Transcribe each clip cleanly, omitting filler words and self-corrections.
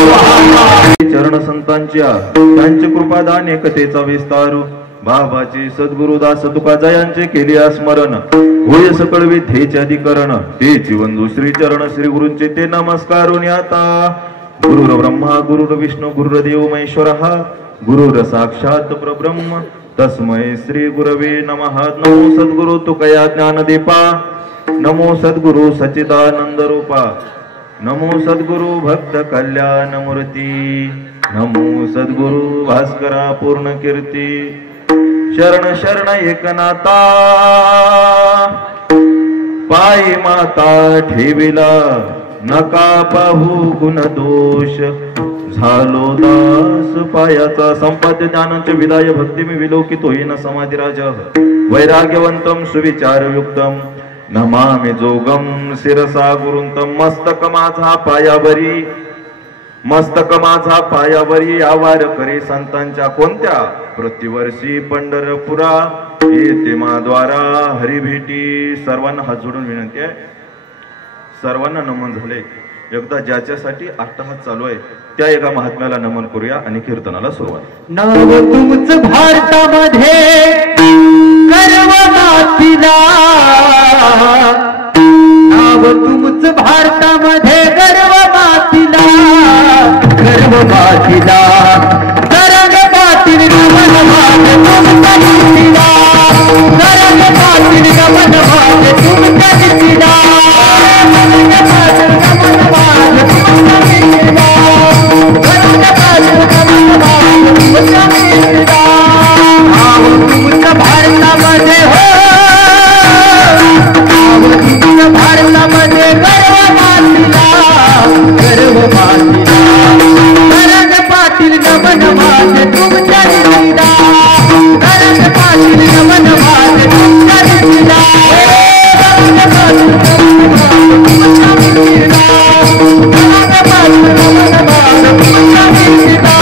चरण संतांच्या त्यांचे कृपादान एकतेचा विस्तार बाबाची सद्गुरुदास तुका जयांचे केले स्मरण होय सकळ विद्येचे अधिकरण ते जीवन श्री चरण श्री गुरूंचे ते नमस्कार आता गुरुर ब्रह्मा गुरुर विष्णू गुरुर्देव महेश्वरः गुरुर साक्षात परब्रह्म तस्मै श्री गुरवे नमः। नमो सद्गुरु तुकया ज्ञानदीपा नमो सद्गुरु सच्चिदानंद रूपा नमो सद्गुरु भक्त कल्याण मूर्ती नमो सद्गुरु भास्करा पूर्ण कीर्ती शरण शरण एकनाथा पायी माता ठेविला नका पाहू गुण दोष झालो दास पायाचा संपाद्य ज्ञानाचे विदाय भक्ती मी विलोकित होईन समाधिराज वैराग्यवंतम सुविचारयुक्तम नमामि जोगम शिरसा गुरुंतम मस्तक माझा पायावरी आवार करे संतांच्या कोणत्या प्रतिवर्षी पंढरपुरा येते माद्वारा हरिभेटी। सर्वांना हात जोडून विनंती आहे, सर्वांना नमन झाले। एकदा ज्याच्यासाठी अट्टहास चालू आहे त्या एका महात्म्याला नमन करूया आणि कीर्तनाला सुरुवात। नाव तुमचं भारतामध्ये गर्व मातीला, नाव तुमचं भारतामध्ये गर्व मातीला, गर्व मातीला तरंग पाटील गमन भाग तुमच्या नीतीला, तरंग पाटील गमन भाग तुमच्या नीतीला, तरंग पाटील गमन भाग तुमच्या नीतीला, तरंग पाटील गमन भाग तुमच्या नीतीला। नाव तुमचं भारतामध्ये हो, नाव तुमचं भारतामध्ये गर्व मातीला, गर्व मातीला तरंग पाटील गमन भाग तुमच्या नीतीला, तरंग पाटील गमन भाग तुमच्या नीतीला, तरंग पाटील गमन भाग तुमच्या नीतीला, तरंग पाटील गमन भाग तुमच्या नीतीला।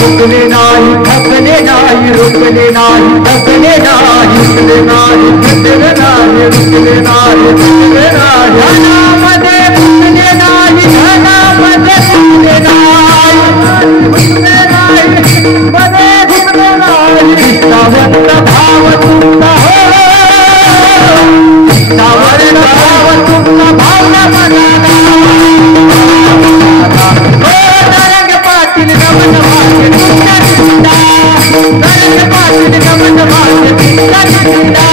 रुकले नाही थकले नाही, रुकले नाही थकले नाही, रुकले नाही थकले नाही, रुकले नाही थकले नाही, धनामध्ये फुटले नाही, धनामध्ये फुटले नाही, फुटले नाही मध्ये फुटले नाही। निष्ठावंत भाव तुमचा हो, निष्ठावंत भाव तुमचा भावना मनाला हो, तरंग पाटील गमन भाग तुमच्या नीतीला, तरंग पाटील गमन भाग तुमच्या नीतीला,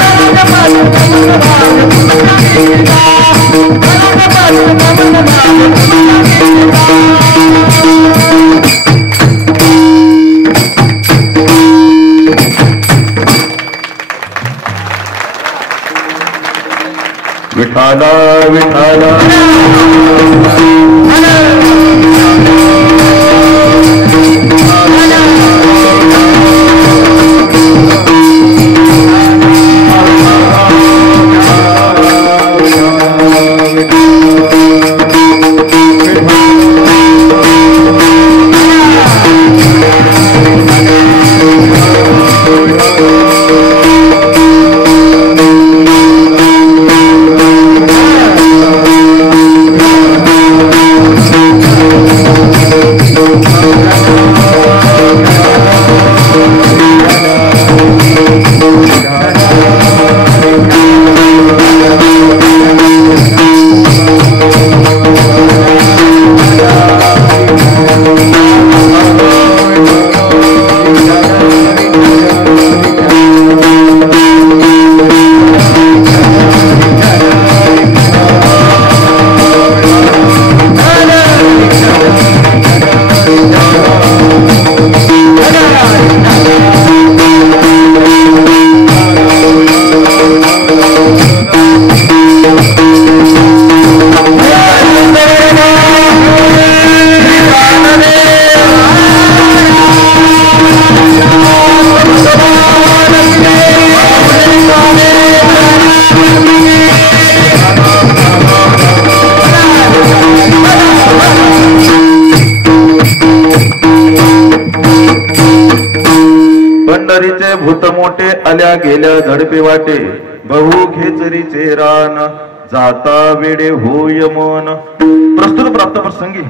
तरंग पाटील गमन भाग तुमच्या नीतीला, तरंग पाटील गमन भाग तुमच्या नीतीला। विठाला विठाला पंढरीचे भूत मोठे आल्या गेल्या झडपे वाटे बहु खेचरीचे रान जाता वेडे होय मन। प्रस्तुत प्राप्त प्रसंगी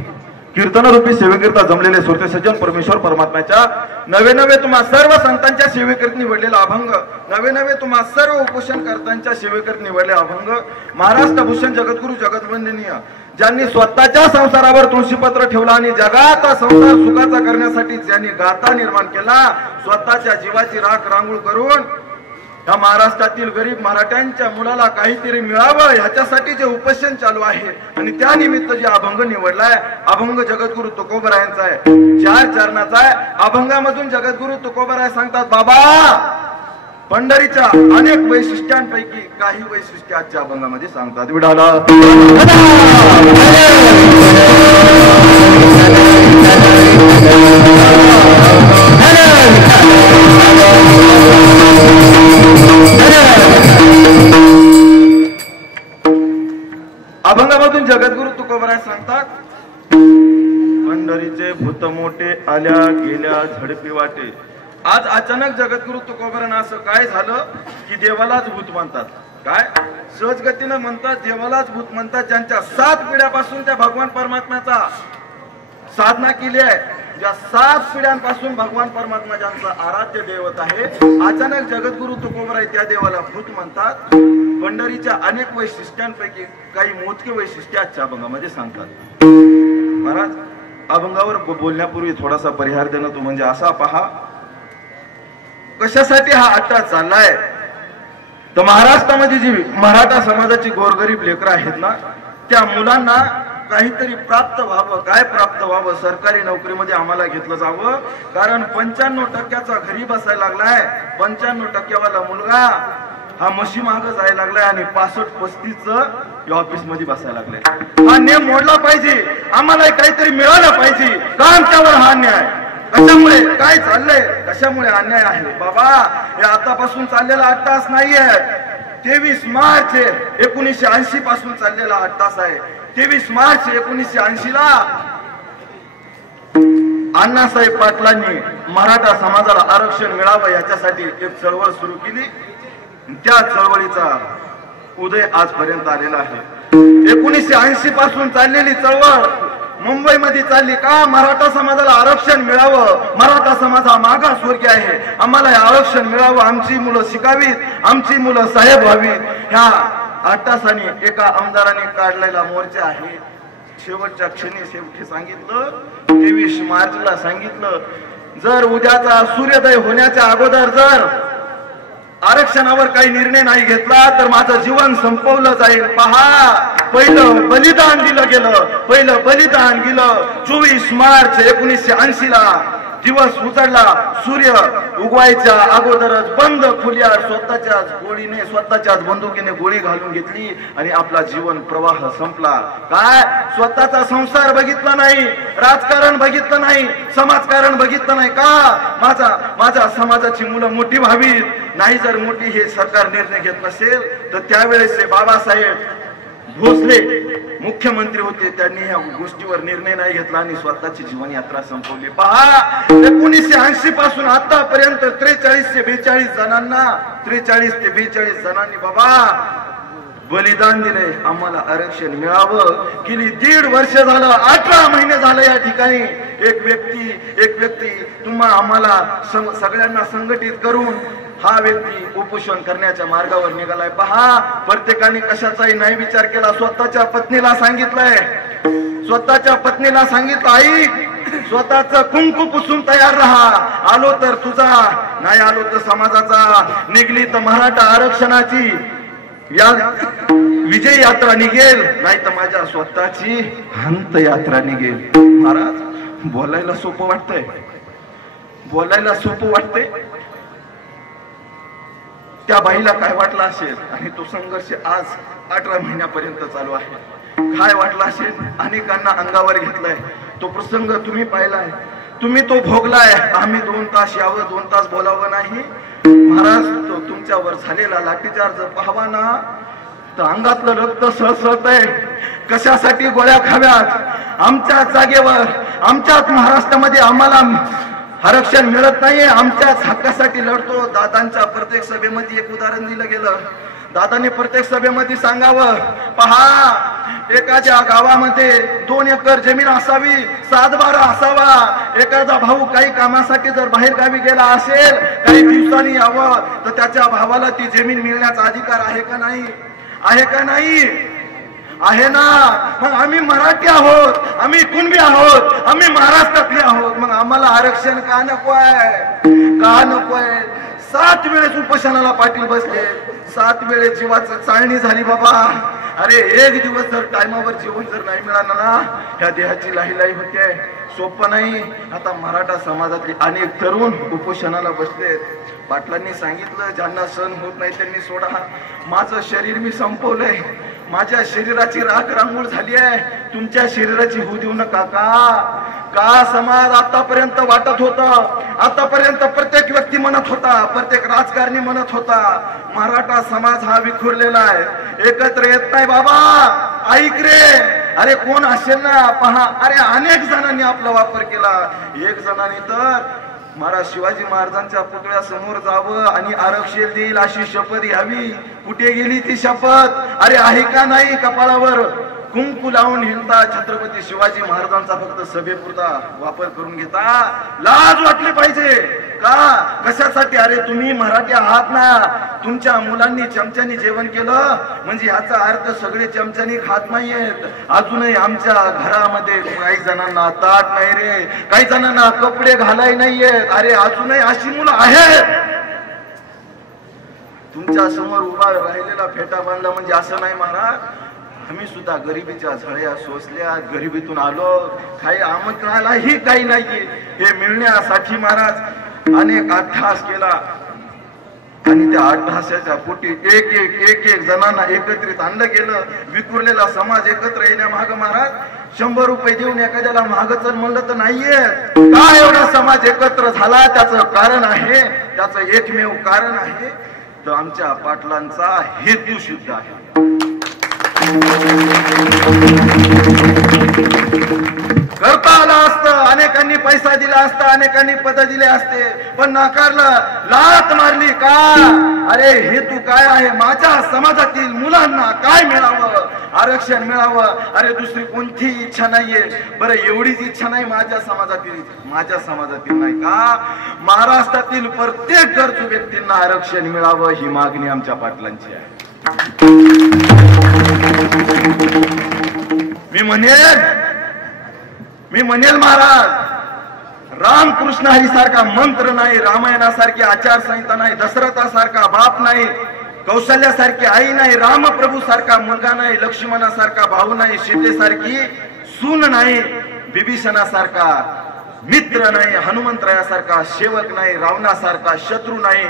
कीर्तनरूपी सेवेकरिता जमलेले सुरते सज्जन परमेश्वर परमात्म्याच्या नवे नवे तुम्हा सर्व संतांच्या सेवेकरिता निवडलेला अभंग, नवे नवे तुम्हा सर्व उपोषण कर्त्यांच्या सेवेकरिता निवडले अभंग, महाराष्ट्र भूषण जगद्गुरु जगद्वंदनीय ज्यांनी स्वतःच्या संसारावर तुळशीपत्र ठेवला आणि जगाचा संसार सुखाचा करण्यासाठी ज्यांनी गाथा निर्माण केला, स्वतःच्या जीवाची राख रांगोळ करून या महाराष्ट्रातील गरीब मराठ्यांच्या मुलाला काहीतरी मिळावं ह्याच्यासाठी जे उपोषण चालू आहे आणि त्या निमित्त जे अभंग निवडलाय, अभंग जगद्गुरु तुकोबरायांचा आहे, 4 चरणाचा आहे. अभंगामधून जगद्गुरु तुकोबराय सांगतात, बाबा पंढरीच्या अनेक वैशिष्ट्यांपैकी काही वैशिष्ट्ये आजच्या अभंगामध्ये सांगतात. विडाला अभंगामधून जगद्गुरु तुकोबराय सांगतात, पंढरीचे भूत मोठे आल्या गेल्या झडपी वाटे. आज अचानक जगद्गुरु तुकोबरांना असं काय झालं की देवालाच भूत म्हणतात. काय सहजगतीनं म्हणतात, देवालाच भूत म्हणतात. ज्यांच्या 7 पिढ्यापासून त्या भगवान परमात्म्याचा साधना केली आहे, ज्या 7 पिढ्यांपासून भगवान परमात्मा ज्यांचा आराध्य दैवत आहे, अचानक जगद्गुरु तुकोबराय त्या देवाला भूत म्हणतात. पंढरीच्या अनेक वैशिष्ट्यांपैकी काही मोजके वैशिष्ट्ये आजच्या अभंगामध्ये सांगतात. महाराज अभंगावर बोलण्यापूर्वी थोडासा परिहार देणं तो म्हणजे असा पहा, कशासाठी हा अट्टा चाललाय. तर महाराष्ट्रामध्ये जी मराठा समाजाची गोरगरीब लेकरं आहेत ना, त्या मुलांना काहीतरी प्राप्त व्हावं. काय प्राप्त व्हावं? सरकारी नोकरीमध्ये आम्हाला घेतलं जावं. कारण 95% घरी बसायला लागलाय. 95% मुलगा हा मशी माग जायला लागलाय आणि 65-35 ऑफिस मध्ये बसायला लागलाय. हा नियम मोडला पाहिजे. आम्हाला काहीतरी मिळालं पाहिजे. का आमच्यावर हा अन्याय? कशामुळे? काय चाललंय? कशामुळे अन्याय आहे? बाबा हे आतापासून चाललेला 8 तास नाहीये. 23 मार्च 1980 पासून चाललेला 8 तास आहे. 23 मार्च 1980 ला अण्णासाहेब पाटलांनी मराठा समाजाला आरक्षण मिळावं याच्यासाठी एक चळवळ सुरू केली. त्या चळवळीचा उदय आजपर्यंत आलेला आहे. 1980 पासून चाललेली चळवळ मुंबईमध्ये चालली. का? मराठा समाजाला आरक्षण मिळावं. मराठा समाज हा मागासवर्गीय आहे. आम्हाला हे आरक्षण मिळावं. आमची मुलं शिकावीत, आमची मुलं साहेब व्हावीत. ह्या 8 तासांनी एका आमदाराने काढलेला मोर्चा आहे. शेवटच्या क्षणी शेवटी सांगितलं, 23 मार्चला सांगितलं, जर उद्याचा सूर्योदय होण्याच्या अगोदर जर आरक्षणावर काही निर्णय नाही घेतला तर माझं जीवन संपवलं जाईल. पहा, पहिलं बलिदान दिलं गेलं. पहिलं बलिदान गेलं 24 मार्च 1980 ला. दिवस उजळला. सूर्य उगवायच्या अगोदरच बंद खुल्यावर स्वतःच्याच गोळीने, स्वतःच्याच बंदुकीने गोळी घालून घेतली आणि आपला जीवन प्रवाह संपला. काय? स्वतःचा संसार बघितला नाही, राजकारण बघितलं नाही, समाजकारण बघितलं नाही. का? माझ्या समाजाची मुलं मोठी व्हावीत. नाही जर मोठी हे सरकार निर्णय घेत नसेल तर त्यावेळेस बाबासाहेब भोसले मुख्यमंत्री होते, त्यांनी ह्या गोष्टीवर निर्णय नाही घेतला आणि स्वतःची जीवन यात्रा संपवली. पहा, 1980 पासून आतापर्यंत 43 ते 42 जणांना, 43 ते 42 जणांनी बाबा बलिदान दिले. आम्हाला आरक्षण मिळावं. गेली 1.5 वर्ष झालं, 18 महिने झालं या ठिकाणी एक व्यक्ती आम्हाला सगळ्यांना संघटित करून हा व्यक्ती उपोषण करण्याच्या मार्गावर निघालाय. पहा, प्रत्येकाने कशाचाही नाही विचार केला. स्वतःच्या पत्नीला सांगितलंय, स्वतःच्या पत्नीला सांगितलं, आई स्वतःच कुंकू पुसून तयार राहा. आलो तर तुझा, नाही आलो तर समाजाचा. निघली तर मराठा आरक्षणाची या विजय यात्रा निघेल, नाही तर माझ्या स्वतःची हंत यात्रा निघेल. महाराज बोलायला सोपं वाटतंय, बोलायला सोपं वाटतंय. त्या बाईला काय वाटलं असेल आणि तो संघर्ष आज 18 महिन्यापर्यंत चालू आहे. काय वाटलं असेल? अनेकांना अंगावर घेतलाय. तो प्रसंग तुम्ही पाहिलाय, तुम्ही तो भोगलाय. आम्ही 2 तास यावं, 2 तास बोलावं नाही. महाराज तो तुमच्यावर झालेला लाठीचार्ज पाहावा ना तर अंगातलं रक्त सळसळतंय. कशासाठी गोळ्या खाव्यात? आमच्या जागेवर, आमच्याच महाराष्ट्रामध्ये आम्हाला आरक्षण मिळत नाहीये. आमच्याच हक्कासाठी लढतो. दादांच्या प्रत्येक सभेमध्ये एक उदाहरण दिलं गेलं. दादाने प्रत्येक सभेमध्ये सांगावं, पहा एखाद्या गावामध्ये 2 एकर जमीन असावी, 7-12 असावा. एखादा भाऊ काही कामासाठी जर बाहेर गावी गेला असेल, काही दिवसांनी यावं, तर त्याच्या भावाला ती जमीन मिळण्याचा अधिकार आहे का नाही? आहे का नाही? आहे ना. मग आम्ही मराठी आहोत, आम्ही कुणबी आहोत, आम्ही महाराष्ट्रातले आहोत, मग आम्हाला आरक्षण का नको आहे? का नको आहे? 7 वेळेस उपोषणाला पाटील बसले, 7 वेळेस जीवाचं चाळणी झाली बाबा. अरे एक दिवस जर टायमावर जेवण जर नाही मिळालं ना, ह्या देहाची लाही होते. सोपं नाही. आता मराठा समाजातले अनेक तरुण उपोषणाला बसलेत. पाटलांनी सांगितलं, ज्यांना सण होत नाही त्यांनी सोडा. माझं शरीर मी संपवलंय, माझ्या शरीराची राख रांगोळ झाली आहे, तुमच्या शरीराची होऊ देऊ नका. का समाज आतापर्यंत वाटत होता, आतापर्यंत प्रत्येक व्यक्ती म्हणत होता, प्रत्येक राजकारणी म्हणत होता, मराठा समाज हा विखुरलेला आहे, एकत्र येत नाही. बाबा ऐक रे, अरे कोण असेल ना पहा. अरे अनेक जणांनी आपला वापर केला. एक जणांनी तर महाराज शिवाजी महाराजांच्या पुतळ्यासमोर जावं आणि आरक्षण देईल अशी शपथ घ्यावी. कुठे गेली ती शपथ? अरे आहे का नाही? कपाळावर कुंकू लावून हिंडता, छत्रपती शिवाजी महाराजांचा फक्त सभेपुरता वापर करून घेता. लाज वाटली पाहिजे का? कशासाठी? अरे तुम्ही मराठी आहात ना, तुमच्या मुलांनी चमच्यानी जेवण केलं म्हणजे याचा अर्थ सगळे चमच्यानी खात नाहीयेत. अजूनही आमच्या घरामध्ये काही जणांना ताट नाही रे, काही जणांना कपडे घालाय नाहीयेत. अरे अजूनही अशी मुलं आहेत. तुमच्या समोर उभा राहिलेला फेटा बांधला म्हणजे असं नाही महाराज, आम्ही सुद्धा गरिबीच्या झळ्या सोसल्या, गरिबीतून आलो, काही आमंत्रणालाही काही नाहीये. हे मिळण्यासाठी महाराज अनेक अट्टहास केला आणि त्या अट्टहासाच्या पोटी एक एक जणांना एकत्रित आणलं गेलं. विखुरलेला समाज एकत्र येण्यामाग महाराज 100 रुपये देऊन एखाद्याला मागच म्हणलं तर नाहीये. का एवढा समाज एकत्र झाला? त्याचं कारण आहे, त्याचं एकमेव कारण आहे तर आमच्या पाटलांचा हेतू शुद्ध आहे. करता आला असतं, अनेकांनी पैसा दिला असता, अनेकांनी पद दिले असते, पण नाकारलं, लात मारली. का? अरे हेतू काय आहे? माझ्या समाजातील मुलांना काय मिळावं, आरक्षण मिळावं. अरे दुसरी कोणती इच्छा नाहीये. बरं एवढीच इच्छा नाही माझ्या समाजातील नाही का? महाराष्ट्रातील प्रत्येक गरजू व्यक्तींना आरक्षण मिळावं ही मागणी आमच्या पाटलांची आहे. मी म्हणेल महाराज, रामकृष्ण हरी सारखा मंत्र नाही, रामायणासारखी आचारसंहिता नाही, दशरथासारखा बाप नाही, कौशल्यासारखी आई नाही, रामप्रभू सारखा मुलगा नाही, लक्ष्मणासारखा भाऊ नाही, सीतेसारखी सून नाही, विभीषणासारखा मित्र नाही, हनुमंतरायासारखा सेवक नाही, रावणासारखा शत्रू नाही,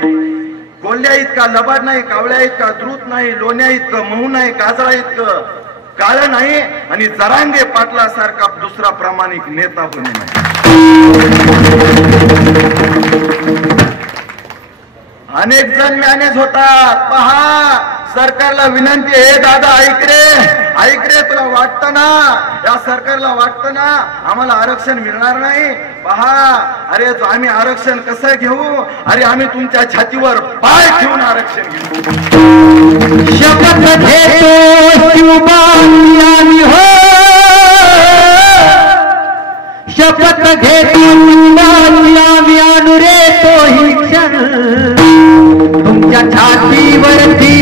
कोल्ह्या इतका लबाड नाही, कावळ्या इतका द्रुत नाही, लोण्या इतकं मऊ नाही, काजळा इतकं काळ नाही आणि जरांगे पाटला सारखा दुसरा प्रामाणिक नेता होणे नाही. अनेक जण मॅनेज होतात. पहा सरकारला विनंती आहे, दादा ऐक रे, तुला वाटतं ना, या सरकारला वाटतं ना आम्हाला आरक्षण मिळणार नाही. पहा अरे आम्ही आरक्षण कसं घेऊ? अरे आम्ही तुमच्या छातीवर पाय ठेवून आरक्षण घेऊ. शपथ घेतो शिवबाई हो, शपथ घेतो शिवबाई अनुरे तो ही क्षण तुमच्या छातीवरती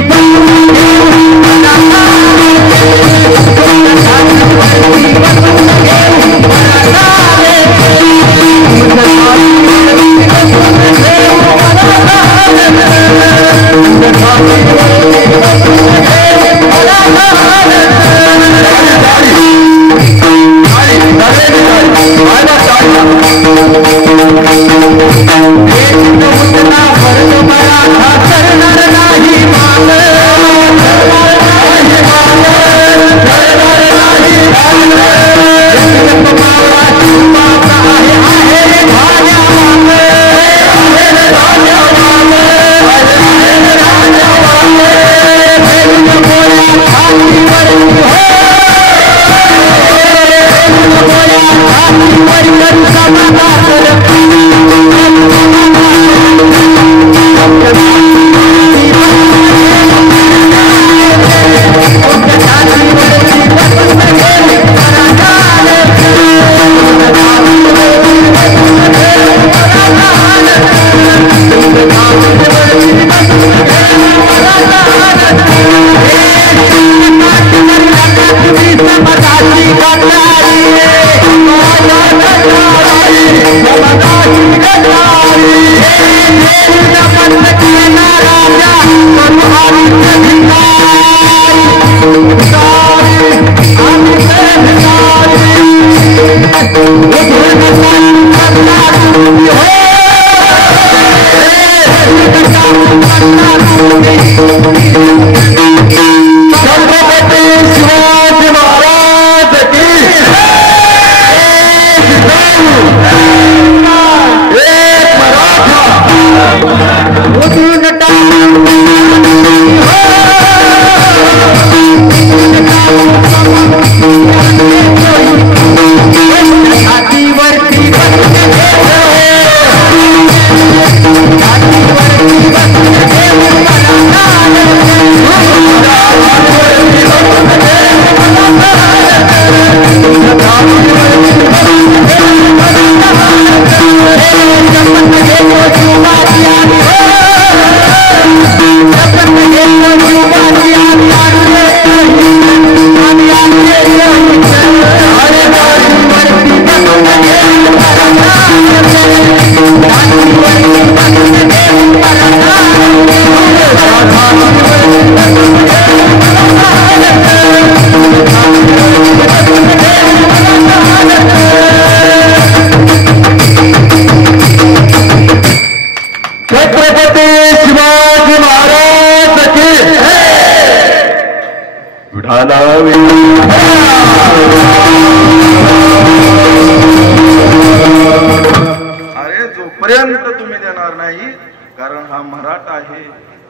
येणार नाही, कारण हा मराठा आहे.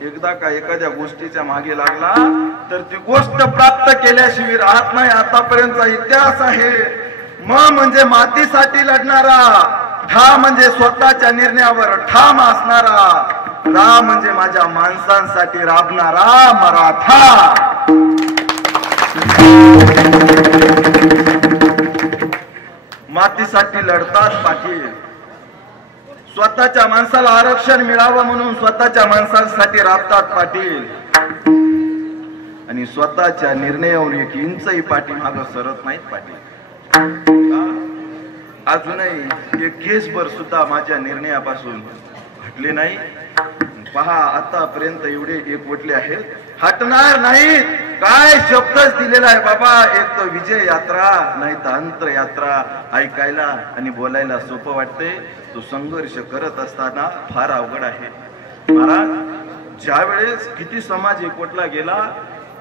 एकदा का एखाद्या गोष्टीच्या मागे लागला तर ती गोष्ट प्राप्त केल्याशिवाय राहत नाही. आतापर्यंतचा इतिहास आहे. म म्हणजे मातीसाठी लढणारा, ठा म्हणजे स्वतःच्या निर्णयावर ठाम असणारा, रा म्हणजे माझ्या माणसांसाठी राबणारा मराठा. मातीसाठी लढतात पाटील. स्वतःच्या माणसाला आरक्षण मिळावं म्हणून स्वतःच्या माणसांसाठी राबतात पाटील. आणि स्वतःच्या निर्णयावर एक इंचही पाठीमागं सरत नाहीत पाटील. अजूनही एक केसभर सुद्धा माझ्या निर्णयापासून हटले नाही. पहा, आतापर्यंत एवढे एकवटले आहेत, हटणार नाहीत. काय शब्दच दिलेला आहे बाबा. एक तर विजय यात्रा, नाही तर अंतर यात्रा. ऐकायला आणि बोलायला सोपं वाटते, तो संघर्ष करत असताना फार अवघड आहे. महाराज, ज्या वेळेस किती समाज एकवटला गेला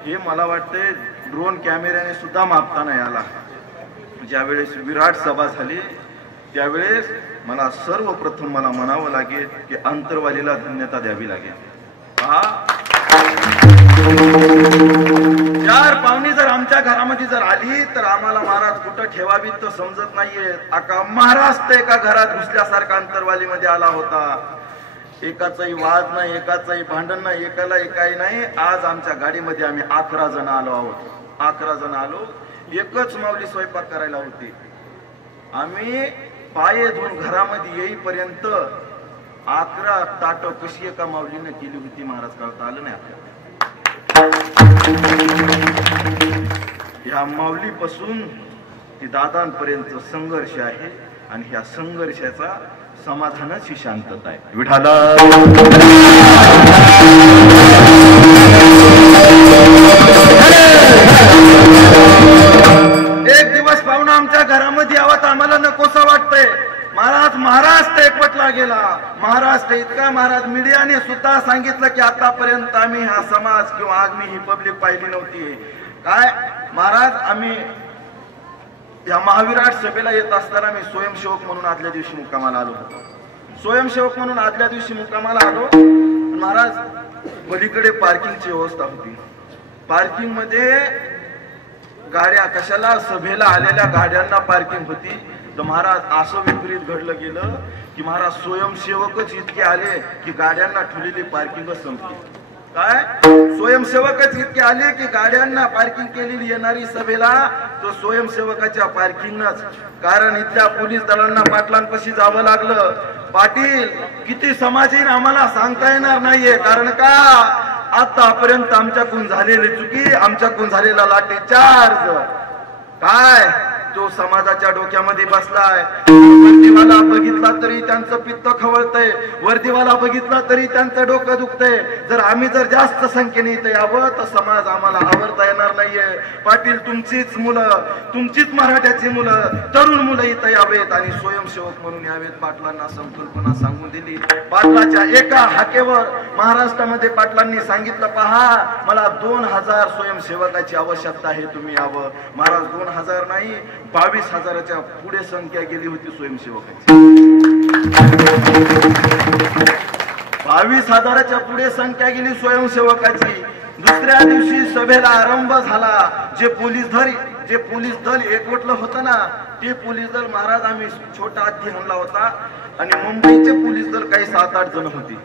हे मला वाटते ड्रोन कॅमेऱ्याने सुद्धा मापता नाही आला. ज्या वेळेस विराट सभा झाली त्यावेळेस मला सर्वप्रथम मला म्हणावं लागेल की अंतरवालीला धन्यता द्यावी लागेल. पहा, 4 पाहुणी जर आमच्या घरामध्ये जर आली तर आम्हाला महाराज कुठं ठेवावी तर समजत नाहीये. आका महाराष्ट्र एका घरात घुसल्यासारखा अंतरवालीमध्ये आला होता. एकाचाही वाद नाही, एकाचाही भांडण नाही, एकाला एकाही नाही. आज आमच्या गाडीमध्ये आम्ही 11 जण आलो आहोत. 11 जण आलो. एकच माऊली स्वयंपाक करायला होती. आम्ही पाये धुवून घरामध्ये येईपर्यंत 11 ताट कशी एका माऊलीने केली होती महाराज कळता आलं नाही आपल्याला. या माऊलीपासून ती दादांपर्यंत संघर्ष आहे आणि ह्या संघर्षाचा समाधानच ही शांतता आहे. विठाला एक दिवस पाहुणा आमच्या घरामध्ये यावं आम्हाला नकोसा वाटतंय. महाराज, महाराष्ट्र एकवटला गेला. महाराष्ट्र इतका महाराज मीडियाने सुद्धा सांगितलं की आतापर्यंत आम्ही हा समाज किंवा आम्ही ही पब्लिक पाहिली नव्हती. काय महाराज, आम्ही या महाविराट सभेला येत असताना मी स्वयंसेवक म्हणून आदल्या दिवशी मुक्कामाला आलो होतो. स्वयंसेवक म्हणून आदल्या दिवशी मुक्कामाला आलो. महाराज, पलीकडे पार्किंगची व्यवस्था होती. पार्किंग मध्ये गाड्या, कशाला सभेला आलेल्या गाड्यांना पार्किंग होती. तर महाराज, असं विपरीत घडलं गेलं की महाराज स्वयंसेवकच इतके आले की गाड्यांना ठेवलेली पार्किंगच संपली. काय, स्वयंसेवकच इतके आले की गाड्यांना पार्किंग केलेली येणारी सभेला तो स्वयंसेवकाच्या पार्किंगच. कारण इथल्या पोलीस दलांना पाटलांपाशी जावं लागलं. पाटील, किती समाज येईल आम्हाला सांगता येणार नाहीये. कारण का, आतापर्यंत आमच्याकडून झालेली चुकी, आमच्याकडून झालेला लाठीचार्ज काय तो समाजाच्या डोक्यामध्ये बसलाय. वर्दीवाला बघितला तरी त्यांचं पित्त खवळतंय, वर्दीवाला बघितला तरी त्यांचं डोकं दुखतंय. जर आम्ही जर जास्त संख्येने इथं यावं तर समाज आम्हाला आवरता येणार नाहीये. पाटील, तुमचीच मुलं, तुमचीच मराठ्याची मुलं, तरुण मुलं इथं यावेत आणि स्वयंसेवक म्हणून यावेत. पाटलांना संकल्पना सांगून दिली. पाटलाच्या एका हाकेवर महाराष्ट्रामध्ये पाटलांनी सांगितलं, पहा, मला 2000 स्वयंसेवकाची आवश्यकता आहे, तुम्ही यावं. महाराज, 2000 नाही, 22,000च्या पुढे संख्या गेली होती स्वयंसेवकाची. 22,000च्या पुढे संख्या गेली स्वयंसेवकाची. दुसऱ्या दिवशी सभेला आरंभ झाला. जे पोलीस दल एकवटलं होतं ना, ते पोलीस दल महाराज, आम्ही छोटा हत्ती आणला होता आणि मुंबईचे पोलीस दल काही 7-8 जण होती.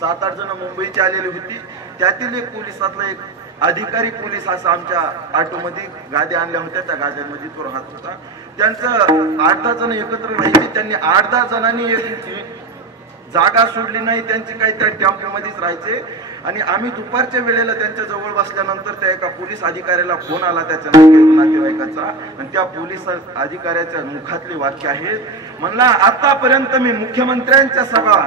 7-8 जण मुंबईचे आलेली होती. त्यातील एक पोलिसातला एक अधिकारी पोलीस असं आमच्या ऑटोमध्ये गाद्या आणल्या होत्या. त्या गाद्यांमध्ये तो राहत होता. त्यांचं 8-10 जण एकत्र राहायचे. त्यांनी 8-10 जणांनी एक जागा सोडली नाही. त्यांची काही त्या टेम्पोमध्येच राहायचे. आणि आम्ही दुपारच्या वेळेला त्यांच्या जवळ बसल्यानंतर त्या एका पोलीस अधिकाऱ्याला फोन आला त्याच्या नातेवाईकाचा. आणि त्या पोलीस अधिकाऱ्याच्या मुखातले वाक्य आहेत, म्हणला, आतापर्यंत मी मुख्यमंत्र्यांच्या सभा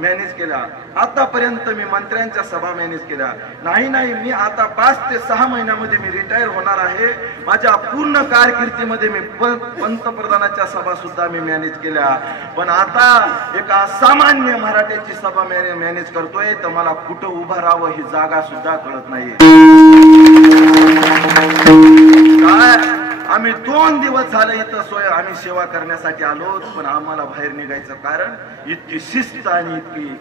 मॅनेज केल्या, आतापर्यंत मी मंत्र्यांच्या सभा मॅनेज केल्या. नाही, मी आता 5 ते 6 महिन्यामध्ये मी रिटायर होणार आहे. माझ्या पूर्ण कारकिर्दीमध्ये मी पंतप्रधानाच्या सभा सुद्धा मी मॅनेज केल्या. पण आता एका सामान्य मराठ्याची सभा मॅनेज करतोय तर मला कुठं उभं राहावं ही जागा सुद्धा कळत नाही. काय आम्ही 2 दिवस झाले इथं सोय आम्ही सेवा करण्यासाठी आलो, पण आम्हाला बाहेर निघायचं कारण इतकी शिस्त आणि इतकी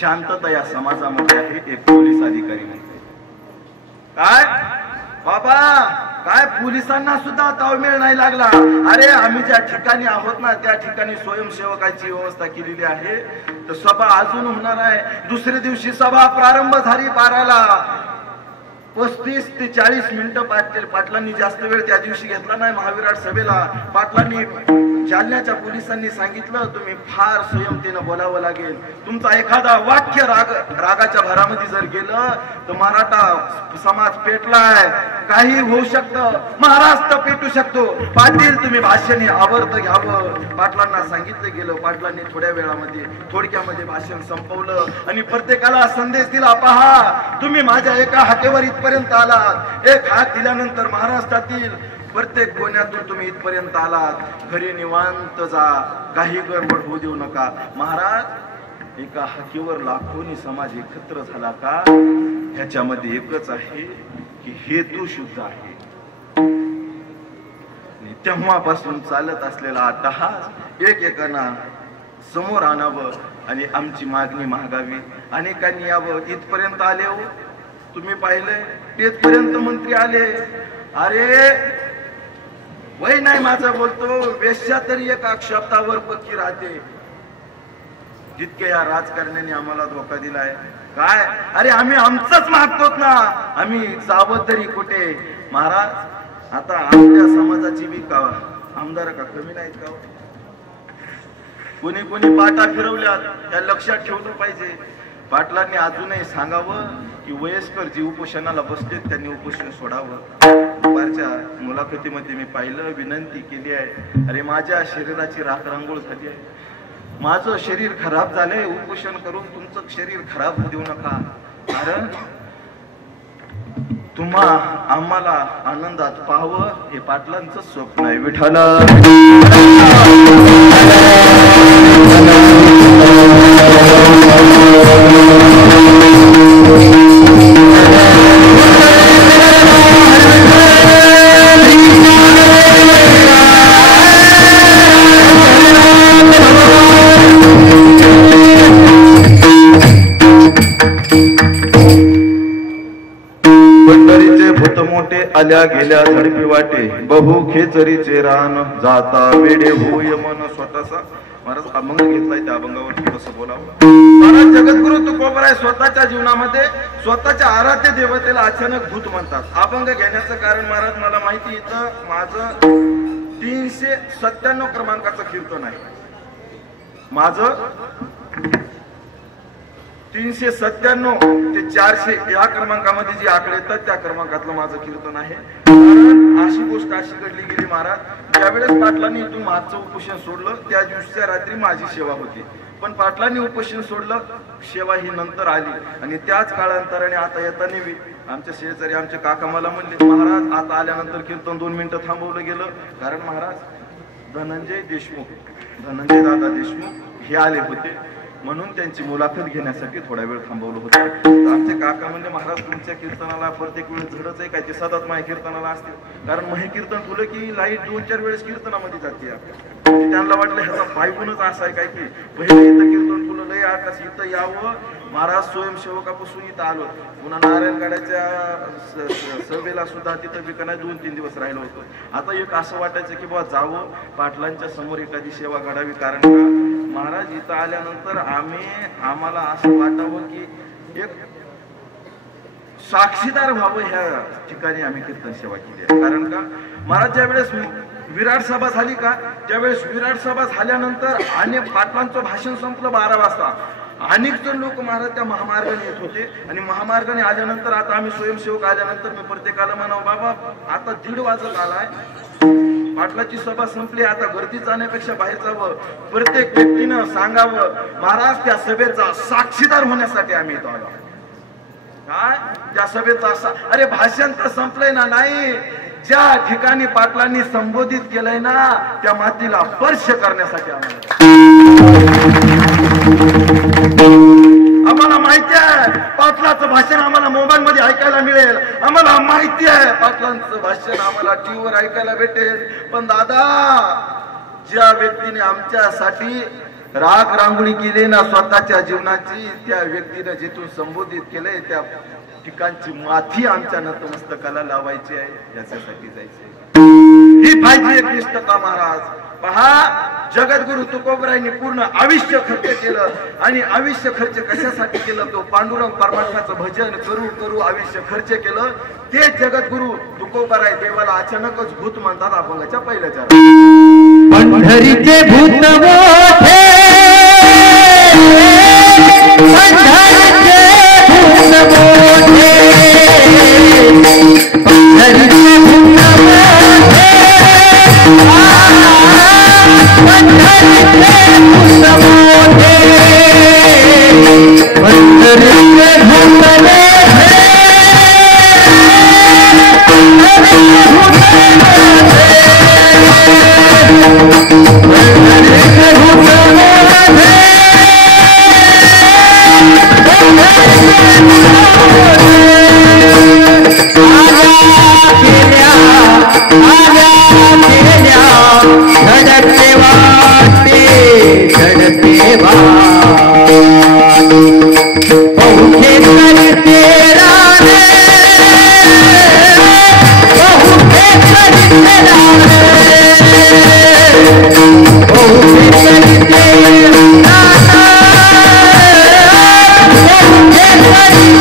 शांतता या समाजामध्ये आहे. एक पोलीस अधिकारी म्हणते काय बाबा, काय पोलिसांना सुद्धा ताळमेळ नाही लागला. अरे आम्ही ज्या ठिकाणी आहोत ना त्या ठिकाणी स्वयंसेवकाची व्यवस्था केलेली आहे. तर सभा अजून होणार आहे. दुसऱ्या दिवशी सभा प्रारंभ झाली 12ला. 35 ते 40 मिनिटं पाटलांनी जास्त वेळ त्या दिवशी घेतला नाही महाविराट सभेला. पाटलांनी जालन्याच्या पोलिसांनी सांगितलं तुम्ही फार संयमतेनं बोलावं लागेल. तुमचा एखादा वाक्य रागाच्या भरामध्ये जर गेलं तर मराठा समाज पेटलाय, काही होऊ शकतं, महाराष्ट्र पेटू शकतो. पाटील तुम्ही भाषण आवर्त घ्यावं. पाटलांना सांगितलं गेलं. पाटलांनी थोड्या वेळामध्ये थोडक्यामध्ये भाषण संपवलं आणि प्रत्येकाला संदेश दिला. पहा तुम्ही माझ्या एका हातेवर इथपर्यंत आलात. एक हात दिल्यानंतर महाराष्ट्रातील प्रत्येक कोण्यातून तुम्ही इथपर्यंत आलात. घरी निवांत जा, काही गडबड होऊ देऊ नका. महाराज एका हाकीवर लाखोनी समाज एकत्र झाला का ह्याच्यामध्ये एकच आहे की हेतू शुद्ध आहे. तेव्हापासून चालत असलेला अट्टहास एकेकांना समोर आणावं आणि आमची मागणी मागावी. अनेकांनी यावं. इथपर्यंत आले हो तुम्ही पाहिले, तेथपर्यंत मंत्री आले. अरे वय नाही माझं बोलतो, वेश्या तरी एका शब्दावर पक्की राहते. जितके या राजकारण्याने आम्हाला धोका दिलाय काय. अरे आम्ही आमचंच मागतोत ना, आम्ही जावं तरी कुठे. महाराज आता आमच्या समाजाची बी का आमदार का कमी नाहीत का. कोणी कोणी पाटा फिरवल्यात या लक्षात ठेवलं पाहिजे. पाटलांनी अजूनही सांगावं की वयस्कर जी उपोषणाला बसलेत त्यांनी उपोषण सोडावं. दुपारच्या मुलाखतीमध्ये मी पाहिलं, विनंती केली आहे. अरे माझ्या शरीराची राखरांगोळ झाली आहे, माझं शरीर खराब झालंय, उपोषण करून तुमचं शरीर खराब होऊ देऊ नका. कारण तुम्हा आम्हाला आनंदात पाहावं हे पाटलांचं स्वप्न आहे. विठाला आल्या गेल्या झडपी वाटे, बहु खेचरीचे रान जाता वेडे होय मन स्वतःचा. महाराज अभंग घेतलाय, त्या अभंगावर थोडंसं बोलावं. महाराज जगद्गुरु तुकोबराय स्वतःच्या जीवनामध्ये स्वतःच्या आराध्य देवतेला अचानक भूत म्हणतात. अभंग घेण्याचं कारण महाराज मला माहिती, इथं माझं 397 क्रमांकाचं कीर्तन आहे. माझं 397 ते 400 या क्रमांकामध्ये जी आकडे येतात त्या क्रमांकातलं माझं कीर्तन आहे. कारण अशी गोष्ट अशी घडली गेली महाराज, ज्यावेळेस पाटलांनी इथून मागचं उपोषण सोडलं त्या दिवशीच्या रात्री माझी सेवा होती. पण पाटलांनी उपोषण सोडलं, सेवा ही नंतर आली. आणि त्याच काळांतराने आता येताना आमच्या शेजारी आमचे काका मला म्हणले, महाराज आता आल्यानंतर कीर्तन 2 मिनिटं थांबवलं गेलं. कारण महाराज धनंजय दादा देशमुख हे आले होते, म्हणून त्यांची मुलाखत घेण्यासाठी थोडा वेळ थांबवलं होतं. आमचे काका म्हणजे, महाराज तुमच्या कीर्तनाला प्रत्येक वेळेस झडच आहे काय, ते सतत माझ्या कीर्तनाला असते. कारण मग हे कीर्तन तुला की लाईट 2-4 वेळेस कीर्तनामध्ये जाते. त्यांना वाटलं ह्याचा पायगुणच असा आहे काय की पहिले इथं कीर्तन तुला लय आकाश इथं यावं. महाराज स्वयंसेवकापासून इथं आलो. पुन्हा नारायणगडाच्या सभेला सुद्धा तिथं बी नाही 2-3 दिवस राहिलो होतो. आता एक असं वाटायचं की बाबा जावं पाटलांच्या समोर एखादी सेवा घडावी. कारण का महाराज इथं आल्यानंतर आम्हाला असं वाटावं की एक साक्षीदार व्हावं ह्या ठिकाणी आम्ही कीर्तन सेवा केली आहे. कारण का महाराज ज्यावेळेस विराट सभा झाली का, त्यावेळेस विराट सभा झाल्यानंतर आणि पाटलांचं भाषण संपलं 12 वाजता. अनेक जण लोक महाराज त्या महामार्गाने येत होते. आणि महामार्गाने आल्यानंतर आता आम्ही स्वयंसेवक आल्यानंतर मी प्रत्येकाला म्हणावं, बाबा आता 1:30 वाजत आलाय, पाटलाची सभा संपली, आता गर्दी जाण्यापेक्षा बाहेर जावं. प्रत्येक व्यक्तीनं सांगावं, महाराज त्या सभेचा साक्षीदार होण्यासाठी आम्ही इथं आलो. काय त्या सभेचा अरे भाषण तर संपलंय ना, नाही, ज्या ठिकाणी पाटलांनी संबोधित केलंय ना त्या मातीला स्पर्श करण्यासाठी आम्हाला. आम्हाला माहिती आहे पाटलाचं भाषण आम्हाला मोबाईल मध्ये ऐकायला मिळेल, आम्हाला माहिती आहे पाटलांचं भाषण आम्हाला टीव्हीवर ऐकायला भेटेल. पण दादा, ज्या व्यक्तीने आमच्यासाठी राग रांगोळी केली ना स्वतःच्या जीवनाची, त्या व्यक्तीने जिथून संबोधित केलंय त्या ठिकाणची माथी आमच्या नतमस्तकाला लावायची आहे, याच्यासाठी जायचंय. ही पाहिजे एक निष्ठता महाराज. पहा, जगद्गुरु तुकोबरायांनी पूर्ण आयुष्य खर्च केलं, आणि आयुष्य खर्च कशासाठी केलं? तो पांडुरंग परमात्म्याचं भजन करू करू आयुष्य खर्च केलं. ते जगद्गुरु तुकोबराय देवाला अचानकच भूत म्हणतात अभंगाच्या पहिल्या चार. पंढरीचे भूत मोठे, पंढरीचे भूत मोठे, पंढरीचे भूत मोठे, पंढरीचे भूत मोठे, पंढरीचे भूत मोठे, झडपे वाटे झडपे बहुते करते राणे, बहुते करते राणे, बहुते करते राणा, बहुते करते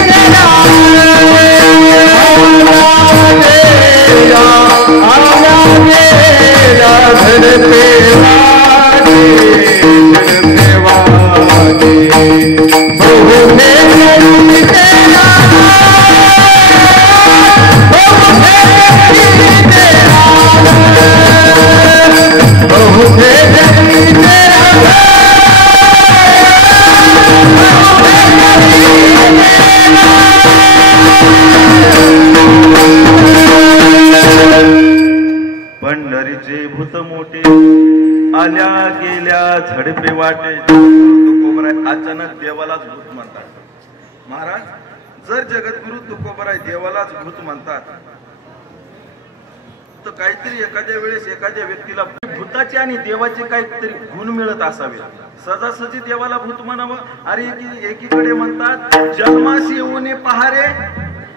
झडपे वाटे झडपे वाटे बहुते करते राणा, बहुते करते राणा, बहुते करते राणा, पंढरीचे भूत मोठे, आल्या गेल्या झडपे वाटे. तुकोबराय अचानक देवालाच भूत म्हणतात. महाराज, जर जगद्गुरु तुकोबराय देवालाच भूत म्हणतात, तर काहीतरी एखाद्या वेळेस एखाद्या व्यक्तीला भूताचे आणि देवाचे काहीतरी गुण मिळत असावे. सहजासहजी देवाला भूत म्हणावं? अरे एकीकडे म्हणतात जन्मास येऊन पहारे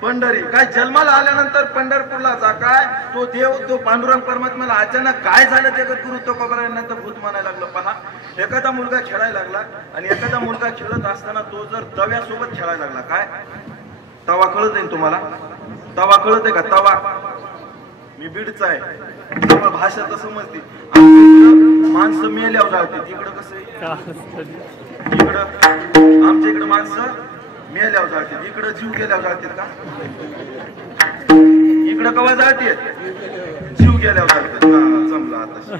पंढरी, काय जन्माला आल्यानंतर पंढरपूरला जा, काय तो देव तो पांडुरंग परमात्म्याला अचानक काय झालं जगद्गुरु तुकोबरायांना तर भूत म्हणायला लागलं. पहा, एखादा मुलगा खेळायला लागला, आणि एखादा मुलगा खेळत असताना तो जर तव्यासोबत खेळायला लागला, काय तवा कळत आहे तुम्हाला? तवा कळत आहे का? तवा, मी बीडचा आहे, जवळ भाषा तर समजते. माणसं मेल्यावर जाते, तिकडं कसं आहे? इकडं आमच्या इकडं माणसं मेल्यावर जाते, इकडं जीव गेल्यावर जाते का? इकडं कवा जाते? जीव गेल्यावर जाते. जमला आता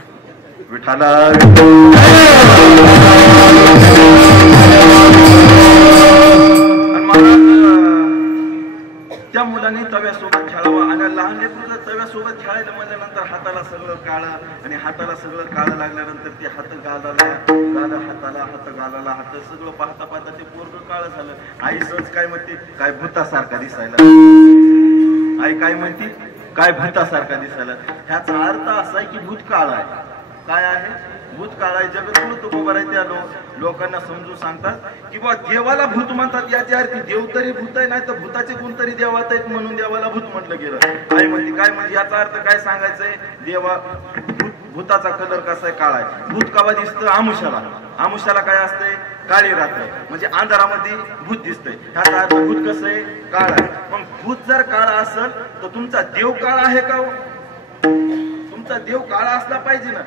विठाला. त्या मुलांनी तव्यासोबत खेळावं, आणि लहान लेकरू तव्यासोबत खेळायला म्हणल्यानंतर हाताला सगळं काळं, आणि हाताला सगळं काळं लागल्यानंतर ते हात घालायला हाताला हात घालायला हात सगळं पाहता पाहता ते पोरगं काळं झालं. आई सहज काय म्हणते? काय भूतासारखा दिसायला. आई काय म्हणते? काय भूतासारखा दिसायला. ह्याचा अर्थ असा आहे की भूत काळ आहे. काय आहे? भूत काळ आहे. जगद्गुरु तुकोबराय त्या लोकांना समजून सांगतात की बा देवाला भूत म्हणतात, याच्या अर्थी देव तरी भूत आहे, नाही तर भूताचे गुण तरी देवात आहेत, म्हणून देवाला भूत म्हटलं गेलं. आई म्हणते काय म्हणजे याचा अर्थ काय सांगायचंय? देवा भूताचा कलर कसा आहे? काळा आहे. भूत कवा दिसतं? आमुषाला. आमुषाला काय असतंय? काळी रात्र, म्हणजे अंधारामध्ये भूत दिसतंय. ह्याचा अर्थ भूत कसं आहे? काळ आहे. मग भूत जर काळा असेल तर तुमचा देव काळा आहे का? तुमचा देव काळा असला पाहिजे ना.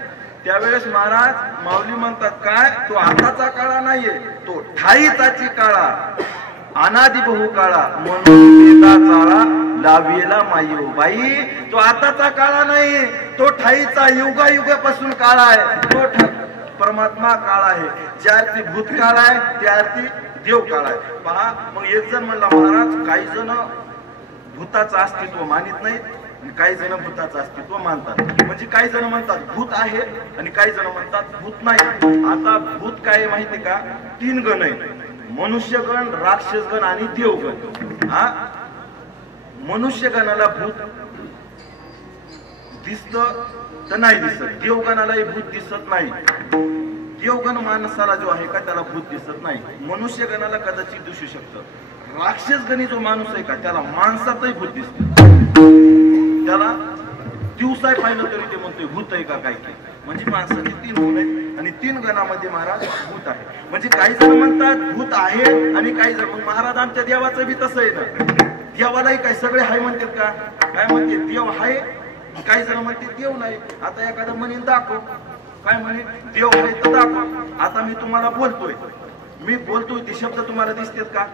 त्यावेळेस महाराज माऊली म्हणतात काय? तो आताचा काळा नाहीये, तो ठाईचाची काळा, अनादि बहु काळा, म्हणून चाळा लावेला मायू बाई. तो आताचा काळा नाही, तो ठाईचा युगायुगापासून काळा आहे. तो परमात्मा काळा आहे. ज्या अर्थी भूतकाळ आहे त्या अर्थी देव काळ आहे. पहा, मग एक जण म्हणला महाराज काही जण भूताचं अस्तित्व मानित नाहीत, काही जण भूताचं अस्तित्व मानतात. म्हणजे काही जण म्हणतात भूत आहे आणि काही जण म्हणतात भूत नाही. आता भूत काय माहिती का? 3 गण आहेत. मनुष्यगण, राक्षसगण आणि देवगण. हा, मनुष्यगणाला भूत दिसत तर नाही दिसत, देवगणालाही भूत दिसत नाही. देवगण माणसाला जो आहे का त्याला भूत दिसत नाही. मनुष्यगणाला कदाचित दिसू शकतं. राक्षसगणी जो माणूस आहे का त्याला माणसातही भूत दिसत. त्याला दिवसाय पाहिलं तरी ते म्हणतोय भूत आहे का काय काय. म्हणजे माणसाचे 3 गुण आहेत आणि 3 गणामध्ये महाराज भूत आहे. म्हणजे काही जण म्हणतात भूत आहे आणि काही जण, मग महाराज आमच्या देवाचं बी तसं आहे ना. देवालाही काय सगळे हाय म्हणतात का? काय म्हणते देव आहे, काही जण म्हणते देव नाही. आता एखादा म्हणेन दाखव, काय म्हणे देव आहे तर दाखव. आता मी तुम्हाला बोलतोय, मी बोलतोय ते शब्द तुम्हाला दिसतात का?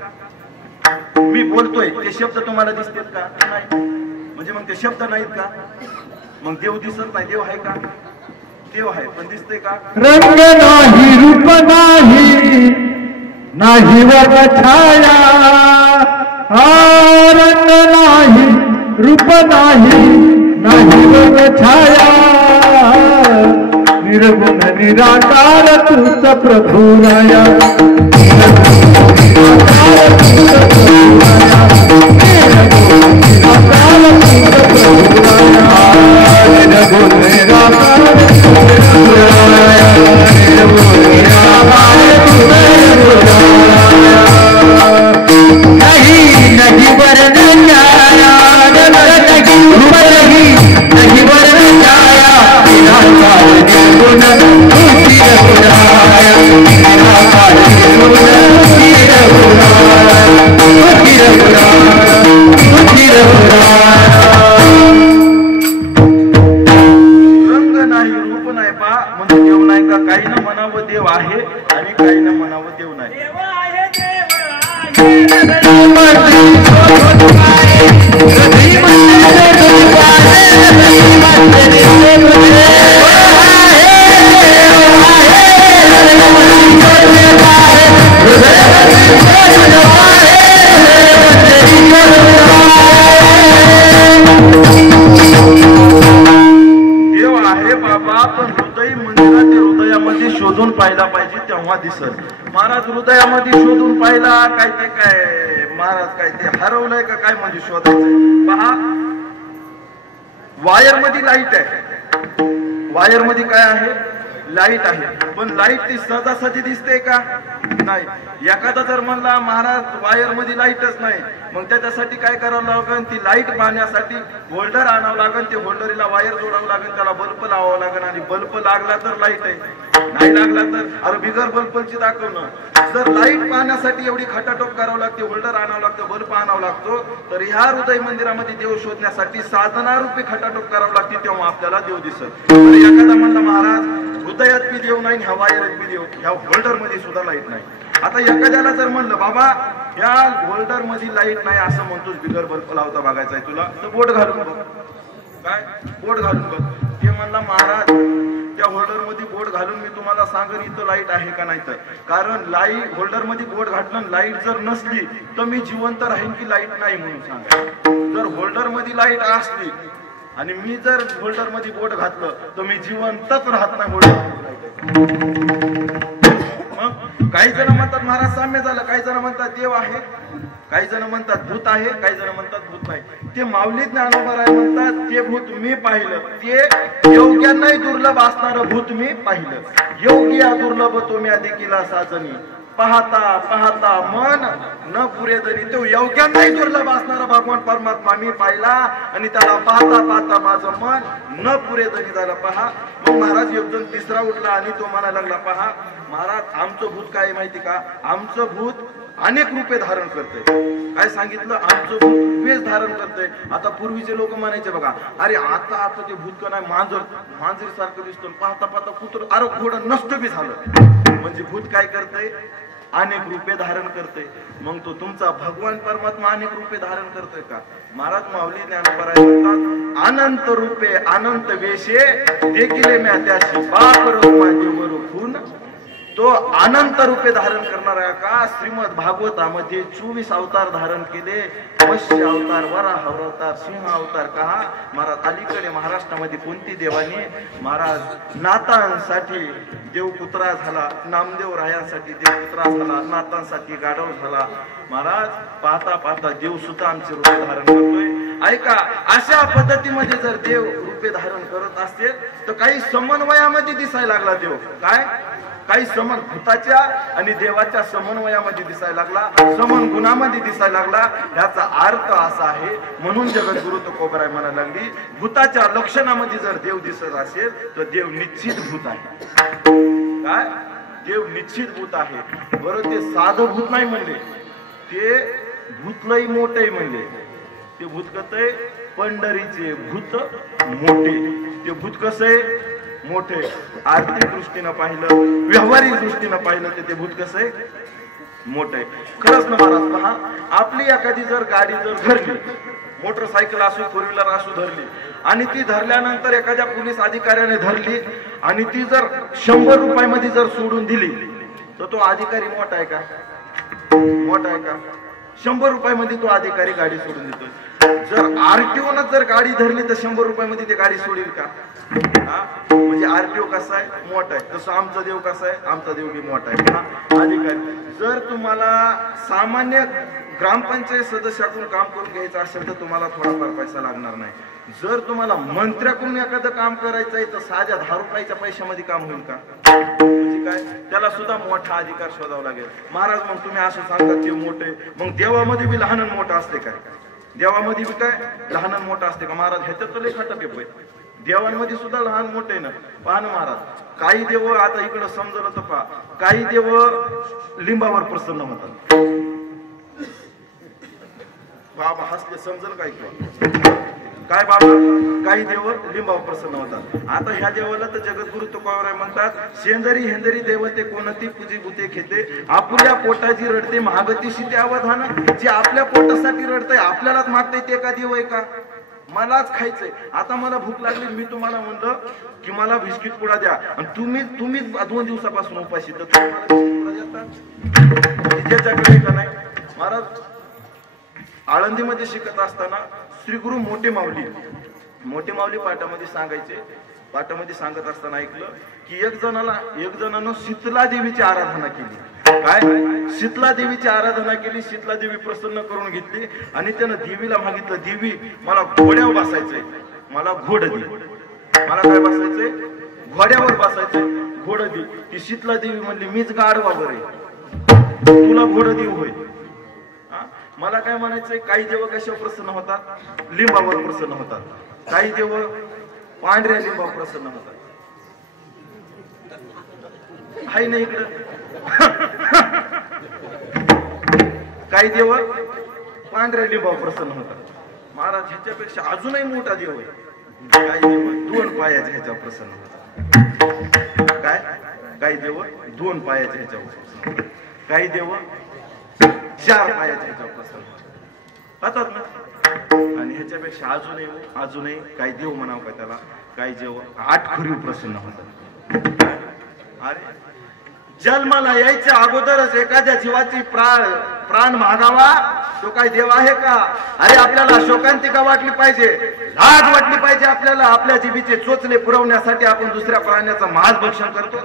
मी बोलतोय ते शब्द तुम्हाला दिसतात का? नाही. म्हणजे मग ते शब्द नाहीत का? मग देव दिसत नाही. देव आहे का? देव आहे पण दिसतंय का? रंग नाही, रूप नाही, नाही वर्ण छाया. रंग नाही, रूप नाही, नाही वर्ण छाया. निर्गुण निराकार तूच प्रभू राया. महाराज हृदयामध्ये शोधून पाहिला काय ते काय महाराज काय ते हरवलंय का काय म्हणजे शोधायचं. पहा, वायर मध्ये लाईट आहे. वायर मध्ये काय आहे? लाईट आहे. पण लाईट ती सहजासहजी दिसते का? नाही. एखादा जर म्हणला महाराज वायर मध्ये लाईटच नाही, मग त्याच्यासाठी काय करावं लागेल? ती लाईट पाहण्यासाठी होल्डर आणावं लागेल. ते होल्डरीला वायर जोडावं लागेल, त्याला बल्ब लावावं लागेल आणि बल्ब लागला तर लाईट आहे, नाही लागला तर अरे बिगर बल्बची दाखवणं. जर लाईट पाहण्यासाठी एवढी खटाटोप करावं लागते, होल्डर आणावं लागतं, बल्ब आणावं लागतो, तर ह्या हृदय मंदिरामध्ये देव शोधण्यासाठी साधनारूपी खटाटोप करावं लागते, तेव्हा आपल्याला देव दिसत. एखादा म्हणला महाराज हृदयात बी देव नाही, ह्या वायरात बी देव, ह्या होल्डर मध्ये सुद्धा लाईट नाही. आता एखाद्याला जर म्हणलं बाबा ह्या होल्डर मध्ये लाईट नाही असं म्हणतोस, बिगर बल्ब लावता बघायचा आहे तुला, तर बोट घालून बघ. काय बोट घालून बघ. ते म्हणला महाराज त्या होल्डर मध्ये बोट घालून मी तुम्हाला सांगेन इथं लाईट आहे का नाही. तर कारण लाईट होल्डर मध्ये बोट घातलं, लाईट जर नसली तर मी जिवंत राहीन की लाईट नाही म्हणून सांगा. जर होल्डर मध्ये लाईट असली आणि मी जर होल्डर मध्ये बोट घातलं तर मी जिवंतच राहत नाही. काही जण म्हणतात महाराज साम्य झालं, काही जण म्हणतात देव आहे, काही जण म्हणतात भूत आहे, काही जण म्हणतात भूत नाही. ते माऊली ज्ञानोबा राय म्हणतात ते भूत मी पाहिलं, ते योग्यांनाही दुर्लभ असणारं भूत मी पाहिलं. योग्य दुर्लभ तुम्ही देखील साजनी, पाहता पाहता मन न पुरे जरी. तो योग्यांनाही दुर्लभ असणारा भगवान परमात्मा मी पाहिला आणि त्याला पाहता पाहता माझं मन न पुरे जरी झालं. पहा, मग महाराज एकदम तिसरा उठला आणि तो म्हणायला लागला, पहा महाराज आमचं भूत काय माहिती का? आमचं भूत अनेक रूपे धारण करते. काय सांगितलं? आमचं भूत वेश धारण करते. आता पूर्वीचे लोक म्हणायचे बघा, अरे आता ते भूत का नाही मांजर सारखं दिसतो, पाहता पाहता कुत्र अरे घोडं नष्ट बी झालं. म्हणजे भूत काय करते? अनेक रूपे धारण करते. मग तो तुमचा भगवान परमात्मा अनेक रूपे धारण करतोय का? महाराज माऊली ज्ञानोबा राय म्हणतात, अनंत रूपे अनंत वेशे देखील म्या त्याशी बाप रूपा देवर खून तो अनंत रूपे धारण करणारा का श्रीमद भागवतामध्ये 24 अवतार धारण केले. मत्स्य अवतार, वराह अवतार, सिंह अवतार. का महाराज अलीकडे महाराष्ट्रामध्ये कोणती देवानी महाराज नातांसाठी देवपुत्रा झाला, नामदेव रायांसाठी देवपुत्रा झाला, नातांसाठी गाढव झाला. महाराज पाहता पाहता देव सुद्धा आमचे रूप धारण करतोय. ऐका, अशा पद्धतीमध्ये जर देव रूपे धारण करत असेल तर काही समन्वयामध्ये दिसायला लागला देव. काय काही भूताच्या आणि देवाच्या समन्वयामध्ये दिसायला लागला, समन गुणामध्ये दिसायला लागला. याचा अर्थ असा आहे, म्हणून जगद्गुरु तुकोबराय म्हणायला लागली, भूताच्या लक्षणामध्ये जर देव दिसत असेल तर देव निश्चित भूत आहे. काय देव निश्चित भूत आहे. बरोबर, ते साधं भूत नाही म्हणले, ते भूतलई मोठे म्हणले. ते भूत कसं आहे, पंढरीचे भूत मोठे. ते भूत कसं आहे, मोठे. आर्थिक दृष्टीनं पाहिलं, व्यावहारिक दृष्टीनं पाहिलं तर ते भूत कसं आहे, मोठे. खरंच ना महाराज, पहा आपली एखादी जर गाडी जर धरली, मोटरसायकल असो, फोर व्हीलर असो, धरली आणि ती धरल्यानंतर एखाद्या पोलीस अधिकाऱ्याने धरली आणि ती जर 100 रुपयामध्ये जर सोडून दिली तर तो अधिकारी मोठा आहे का, मोठा आहे का? 100 रुपयामध्ये तो अधिकारी गाडी सोडून देतो. जर आरटीओ न जर गाडी धरली तर 100 रुपयामध्ये ते गाडी सोडेल का? म्हणजे आरटीओ कसा आहे, मोठा आहे. तसं आमचा देव कसा आहे, आमचा देव बी मोठा आहे. अधिकारी जर तुम्हाला सामान्य ग्रामपंचायत सदस्याकडून काम करून घ्यायचं असेल तर तुम्हाला थोडाफार पैसा लागणार नाही. जर तुम्हाला मंत्र्याकडून एखादं काम करायचं आहे तर साध्या 10 रुपयाच्या पैशामध्ये काम होईल का? म्हणजे काय, त्याला सुद्धा मोठा अधिकार शोधावा लागेल. महाराज मग तुम्ही असं सांगता ते मोठे, मग देवामध्ये बी लहान मोठा असते काय? देवामध्ये बी काय लहान मोठा असते का? महाराज ह्याच्यात तर लेखा टप्पे होय, देवांमध्ये सुद्धा लहान मोठे ना. पहा ना महाराज, काही देव आता इकडं समजलं तर पहा, काही देव लिंबावर प्रसन्न होतात. बाबा हसले समजल काय किंवा काय बाबा, काही देव लिंबावर प्रसन्न होतात. आता ह्या देवाला तर जगद्गुरु तुकोबराय म्हणतात, शेंदरी हेंदरी देवते कोणती पूजी बुते घेते, आपल्या पोटाची रडते महागतीशी ते अवधान. जे आपल्या पोटासाठी रडतंय, आपल्यालाच मागतंय, ते का देव आहे का? मलाच खायचंय. आता मला भूक लागली, मी तुम्हाला म्हणलं की मला बिस्किट पुडा द्या आणि तुम्ही 2 दिवसापासून उपाशी, तर त्याच्याकडे का नाही. महाराज आळंदीमध्ये शिकत असताना श्री गुरु मोठे माऊली पाठामध्ये सांगत असताना ऐकलं की एक जणानं शीतला देवीची आराधना केली. काय, शीतला देवीची आराधना केली, शीतला देवी प्रसन्न करून घेतली आणि त्यानं देवीला मागितलं, देवी मला घोड्यावर बसायचंय, मला घोड दे. मला काय बसायचंय, घोड्यावर बसायचंय, घोड दे. ती शीतला देवी म्हणली, मीच गाढवावर आहे, तुला घोड देऊ होय. मला काय म्हणायचंय, काही देव कशावर प्रसन्न होतात, लिंबावर प्रसन्न होतात. काही देव पांढऱ्या लिंबावर प्रसन्न होतात. हाय ना इकडं काही देव पांढऱ्या लिंबावर प्रसन्न होतात. महाराज ह्याच्यापेक्षा अजूनही मोठा देव आहे. काही देव 2 पायाच्या ह्याच्यावर प्रसन्न होतात. काय, काही देव 2 पायाच्या ह्याच्यावर प्रसन्न होतात. काही देव 4 पायाच्या ह्याच्यावर प्रसन्न होतात ना. आणि ह्याच्यापेक्षा अजूनही काही देव म्हणावं का त्याला, काही देव 8 खुरीव प्रसन्न होतात. अरे जन्माला यायच्या अगोदरच एखाद्या जीवाची प्राण मागावा, तो काय देव आहे का? अरे आपल्याला शोकांतिका वाटली पाहिजे, लाज वाटली पाहिजे आपल्याला. आपल्या जीवीचे चोचले पुरवण्यासाठी आपण दुसऱ्या प्राण्याचं मांस भक्षण करतो.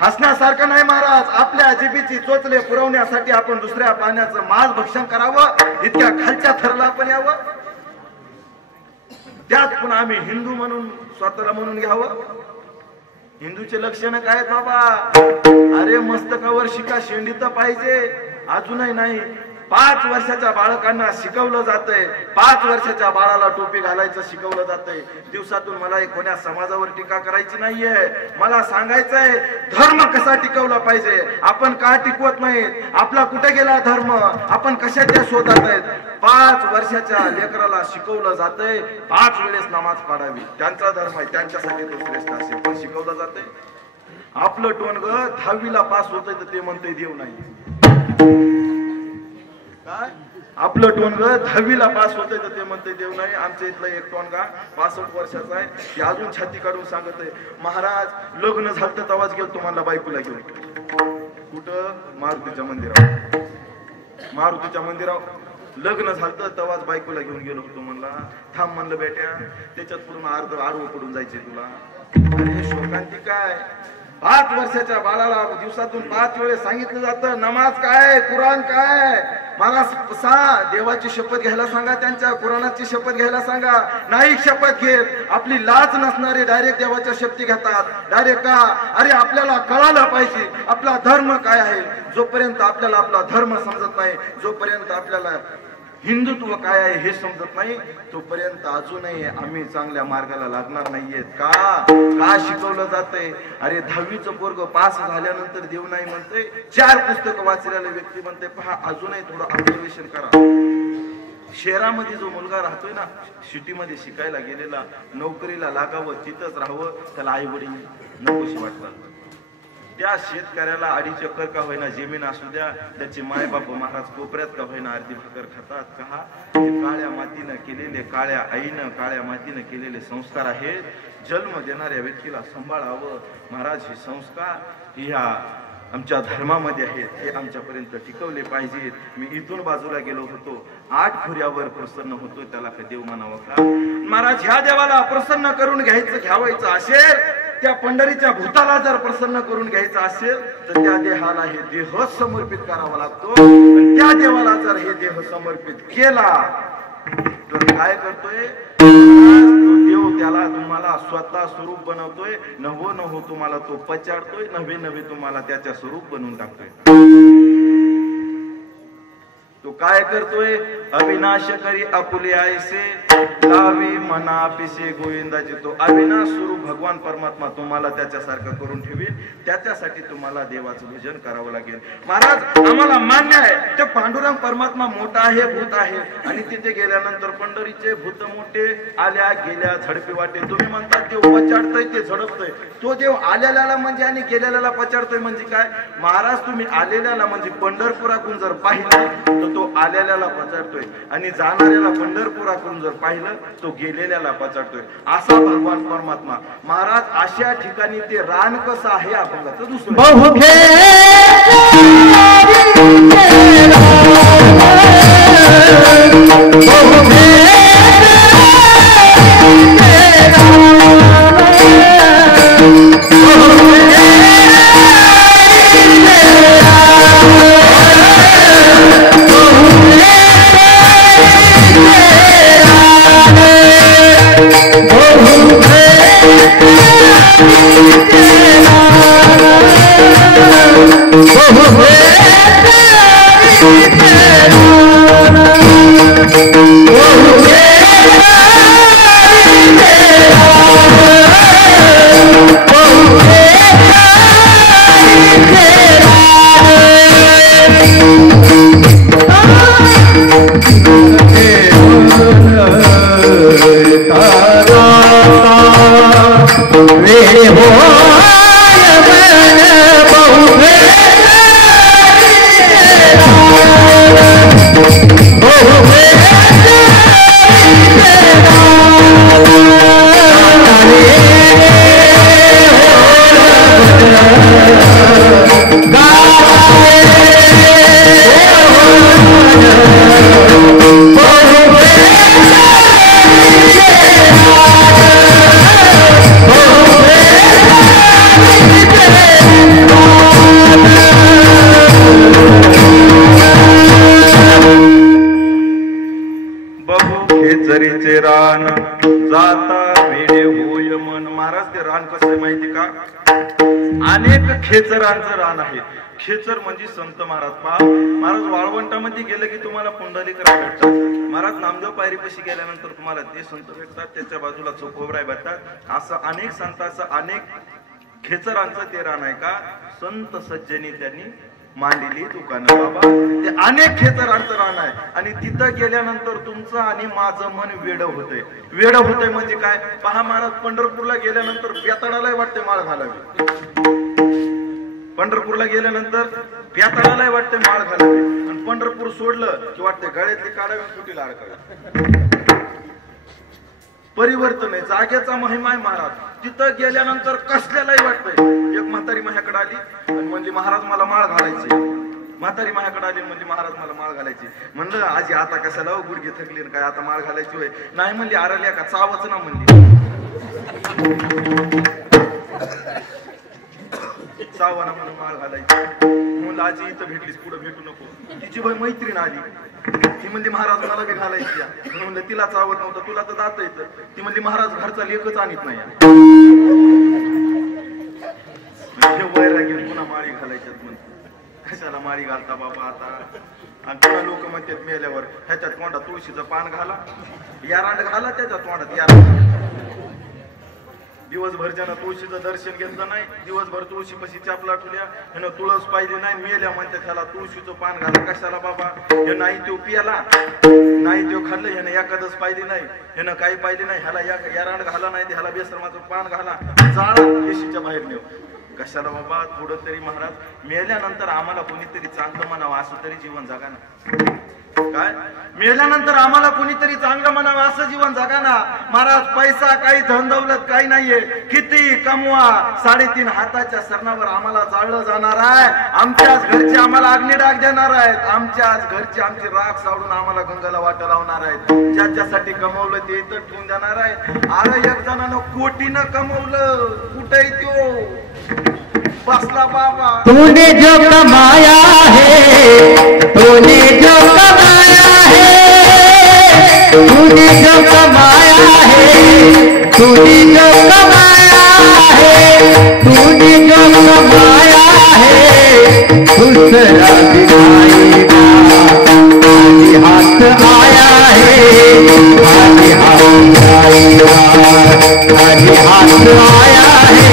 हसण्यासारखं नाही महाराज, आपल्या जीबीची चोचले पुरवण्यासाठी आपण दुसऱ्या प्राण्याचं मांस भक्षण करावं, इतक्या खालच्या थरला आपण यावं. त्यात पण आम्ही हिंदू म्हणून स्वतःला म्हणून घ्यावं. हिंदूचे लक्षण काय बाबा? अरे मस्तकावर शिका शेंडी तर पाहिजे, अजूनही नाही. 5 वर्षाच्या बाळकांना शिकवलं जातंय, 5 वर्षाच्या बाळाला टोपी घालायचं शिकवलं जातंय. दिवसातून मला कोण्या समाजावर टीका करायची नाहीये, मला सांगायचंय धर्म कसा टिकवला पाहिजे. आपण का टिकवत नाही? आपला कुठे गेला धर्म? आपण कशाच्या शोधात आहेत? 5 वर्षाच्या लेकराला शिकवलं जातंय 5 वेळेस नमाज पाडावी, त्यांचा धर्म आहे, त्यांच्यासाठी तो श्रेष्ठ असेल, पण शिकवलं जातंय. आपलं टोनग 10वीला पास होतंय तर ते म्हणतंय देव नाही. काय आपलं टोनग 10वीला पास होतंय तर ते म्हणते देव नाही. आमच्या इथलं एक टोनगा 65 वर्षाचा आहे, ते अजून छाती काढून सांगत आहे, महाराज लग्न झालं तर आवाज गेलो तुम्हाला बायकोला घेऊन. कुठं? मारुतीच्या मंदिरावर. मारुतीच्या मंदिरावर लग्न झालं तवाच बायकोला घेऊन गेलो होतो. म्हणला थांब म्हणलं बेट्या, त्याच्यात पूर्ण अर्ध आडवं पडून जायचे तुला. अरे शोकांती काय, 5 वर्षाच्या बाळाला दिवसातून 5 वेळेस सांगितलं जातं नमाज काय, कुराण काय. मला देवाची शपथ घ्यायला सांगा, त्यांच्या कुराणाची शपथ घ्यायला सांगा. नाही शपथ घेत, आपली लाज नसणारे डायरेक्ट देवाच्या शपथी घेतात. डायरेक्ट का? अरे आपल्याला कळायला पाहिजे आपला धर्म काय आहे. जोपर्यंत आपल्याला आपला धर्म समजत नाही, जोपर्यंत आपल्याला हिंदुत्व काय आहे हे समजत नाही, तोपर्यंत अजूनही आम्ही चांगल्या मार्गाला लागणार नाहीयेत. का शिकवलं जातंय? अरे 10वीचं पोरग पास झाल्यानंतर देव नाही म्हणते, 4 पुस्तकं वाचलेला व्यक्ती म्हणते पहा अजूनही थोडं ऑब्झर्वेशन करा. शहरामध्ये जो मुलगा राहतोय ना, सिटीमध्ये शिकायला गेलेला, नोकरीला लागावं तिथंच राहावं त्याला आई वडील नकोशी वाटतात. त्या शेतकऱ्याला 2.5 एकर का होईना जमीन असू द्या, त्याची माय बाप महाराज कोपऱ्यात का होईना अर्धी भाकर खातात. का? काळ्या मातीनं केलेले, काळ्या आईनं काळ्या मातीनं केलेले संस्कार आहेत. जन्म देणाऱ्या व्यक्तीला सांभाळावं. महाराज हे संस्कार ह्या आमच्या धर्मामध्ये आहेत, हे आमच्यापर्यंत टिकवले पाहिजेत. मी इथून बाजूला गेलो होतो, 8 खोऱ्यावर प्रसन्न होतो, त्याला का देव म्हणावं का? महाराज ह्या देवाला प्रसन्न करून घ्यायचं असेल, त्या पंढरीच्या भूताला जर प्रसन्न करून घ्यायचं असेल तर त्या देहाला हे देह समर्पित करावा लागतो. त्या देवाला जर हे देह समर्पित केला तर काय करतोय तो देव? त्याला तुम्हाला स्वतः स्वरूप बनवतोय. नवो तुम्हाला तो पचाडतोय, नवे तुम्हाला त्याच्या स्वरूप बनवून टाकतोय. तो काय करतोय? अविनाश करी आपुले आयसे लावी मना पिसे गोविंदाची. तो अविनाश स्वरूप भगवान परमात्मा तुम्हाला त्याच्यासारखं करून ठेवेल. त्याच्यासाठी तुम्हाला देवाचं भजन करावं लागेल. महाराज आम्हाला मान्य आहे ते पांडुरंग परमात्मा मोठा आहे, भूत आहे, आणि तिथे गेल्यानंतर पंढरीचे भूत मोठे आल्या गेल्या झडपी वाटे. तुम्ही म्हणतात देव पचाडतोय ते झडपतोय. तो देव आलेल्याला म्हणजे आणि गेलेल्याला पचाडतोय म्हणजे काय? महाराज तुम्ही आलेल्याला म्हणजे पंढरपुरातून जर पाहिलं तर तो आलेल्याला पचाडतोय, आणि जाणाऱ्याला पंढरपुराकडून जर पाहिलं तो गेलेल्याला पचाडतोय. असा भगवान परमात्मा. महाराज अशा ठिकाणी ते रान कसं आहे अभंगाचं दुसरं रान जाता वेडे होय मन. महाराज ते रान कसं माहिती का? अनेक खेचरांचं रान आहे. खेचर म्हणजे संत महाराज. महाराज वाळवंटामध्ये गेलं की तुम्हाला पुंडलिकराय भेटतात. महाराज नामदेव पायरीपाशी गेल्यानंतर तुम्हाला ते संत भेटतात, त्याच्या बाजूला चोखोबराय भेटतात. असं अनेक संतांचं, अनेक खेचरांचं ते रान आहे का? संत सज्जनी त्यांनी मांडलेली दुकानं बाबा. ते अनेक खेचरांचं रान आहे, आणि तिथं गेल्यानंतर तुमचं आणि माझं मन वेड होतंय. वेड होतंय म्हणजे काय? पहा महाराज पंढरपूरला गेल्यानंतर बेताडाला वाटते माळ घालावी. पंढरपूरला गेल्यानंतर बेताळालाही वाटते माळ घालावी आणि पंढरपूर सोडलं की वाटते गळ्यातली काढावी सुटीला अडकावी. परिवर्तन आहे, जागेचा महिमा आहे महाराज. तिथं गेल्यानंतर कसल्यालाही वाटतंय. एक म्हातारी माझ्याकडे आली आणि म्हणली महाराज मला माळ घालायची. म्हातारी माझ्याकडे आली म्हणजे महाराज मला माळ घालायची. म्हणलं आजी आता कशाला गुडघे थकली काय आता माळ घालायची होय. नाही म्हणली आरल्या का चावच ना म्हणली. चावाना म्हणून माळ घालायची. म्हणलं आजी इथं भेटलीस पुढे भेटू नको. तिची बाई मैत्रीण आली. ती म्हणली महाराज मला बी घालायची. म्हणलं तिला चावत नव्हतं तुला तर जात येतं. ती म्हणली महाराज घरचा लेखच आणत नाही. वैरागी पुन्हा माळी घालायच्यात म्हणते. कशाला माळी घालता बाबा आता. आणि पुन्हा लोक म्हणतात मेल्यावर ह्याच्यात तोंडात तुळशीचं पान घाला, यारांड घाला त्याच्या तोंडात यारांड. दिवसभर ज्यानं तुळशीचं दर्शन घेतलं नाही, दिवसभर तुळशी पशी चापला ठुल्या, ह्यानं तुळस पाहिजे नाही, मेल्या म्हणतात ह्याला तुळशीचं पान घाला. कशाला बाबा. हे नाही तो पियाला नाही तो खाल्लं, ह्यानं एखादच पाहिजे नाही, ह्यानं काही पाहिजे नाही, ह्याला यारांड घाला नाही, ह्याला बेसरमाचं पान घाला, जाळा येशीच्या बाहेर नेऊ. कशाला बाबा. थोडं तरी महाराज मेल्यानंतर आम्हाला कोणीतरी चांगलं म्हणावं असं तरी जीवन जगा ना. काय मेल्यानंतर आम्हाला कोणीतरी चांगलं म्हणावं असं जीवन जगा ना महाराज. पैसा काही धन दौलत काही नाहीये, किती कमवा 3.5 हाताच्या सरणावर आम्हाला जाळलं जाणार आहे. आमच्याच घरचे आम्हाला अग्निडाग देणार आहेत. आमच्याच घरचे आमची राख सावडून आम्हाला गंगाला वाट लावणार आहेत. ज्याच्यासाठी कमवलं ते इथं ठेवून जाणार आहे. अरे एक जणानं कोटीनं कमवलं, कुठे तो बसला बाबा. तूने जो कमाया है, तूने जो कमाया है, तूने जो कमाया है, तूने जो कमाया है, तूने जो कमाया है, दूसरा दिखाएगा. खाली हाथ आया है, खाली हाथ आएगा. खाली हाथ आया है,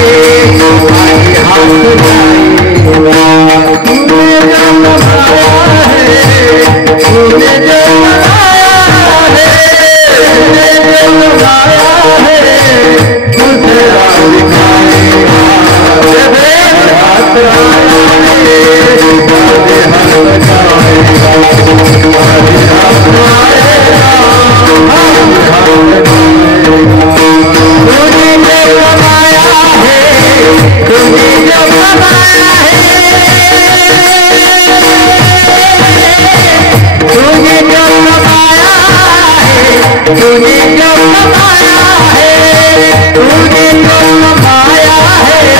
खाली हाथ जाएगा. तूने जो कमाया है, तूने जो कमाया है, तूने जो कमाया है, दूसरा दिखाएगा. हाथ आया है, खाली हाथ जाएगा. खाली हाथ आएगा, खाली हाथ जाएगा. तूने जो कमाया है, तूने जो कमाया है, तूने जो कमाया है, तूने जो कमाया है, तूने जो कमाया है,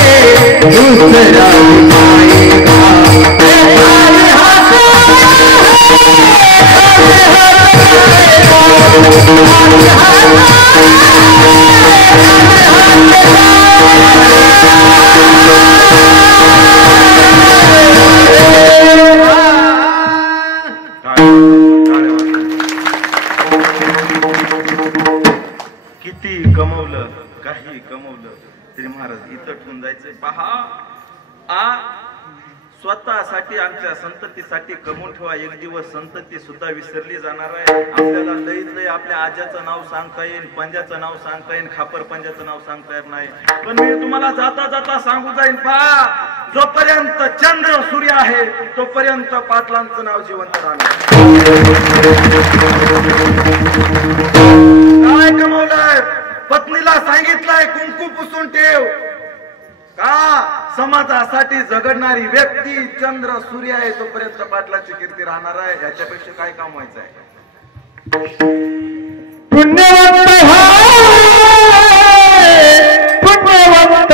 दूसरा दिखाएगा. खाली हाथ किती कमवलं काही कमवलं तरी महाराज इथं ठेवून जायचंय. पहा स्वतःसाठी आमच्या संततीसाठी कमवून ठेवा. एक दिवस संतती सुद्धा विसरली जाणार आहे. आपल्याला लईत लई आपल्या आज्याचं नाव सांगता येईल, पंजाचं नाव सांगता येईल, खापर पंजाचं नाव सांगता येत नाही. पण मी तुम्हाला जाता जाता सांगू जाईन. पहा जोपर्यंत चंद्र सूर्य आहे तोपर्यंत पाटलांचं नाव जिवंत राहणार. काय कमवलंय? पत्नीला सांगितलंय कुंकू पुसून ठेव. का समाजासाठी झगडणारी व्यक्ती चंद्र सूर्य आहे तोपर्यंत पाटलाची कीर्ती राहणार आहे. याच्यापेक्षा काय काम व्हायचं आहे? पुण्यवंत पुण्यवंत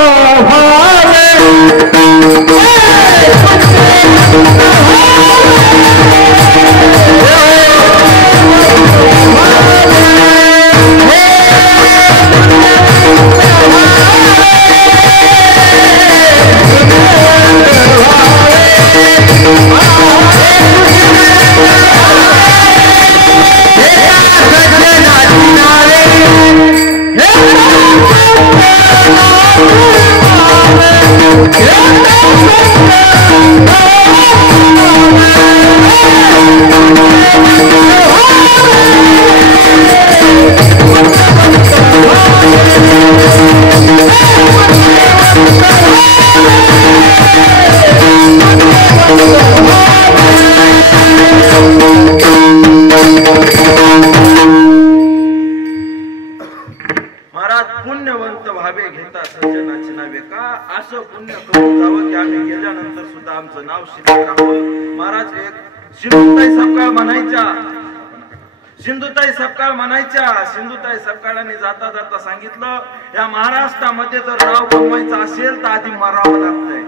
जनाचे नावे का असं पुण्य करून जावं की आम्ही गेल्यानंतर सुद्धा आमचं नाव शिल्लक राहावं. महाराज एक सिंधुताई सपकाळ म्हणायच्या, सिंधुताई सपकाळांनी जाता जाता सांगितलं, या महाराष्ट्रामध्ये जर नाव कमवायचं असेल तर आधी मरावं लागतंय.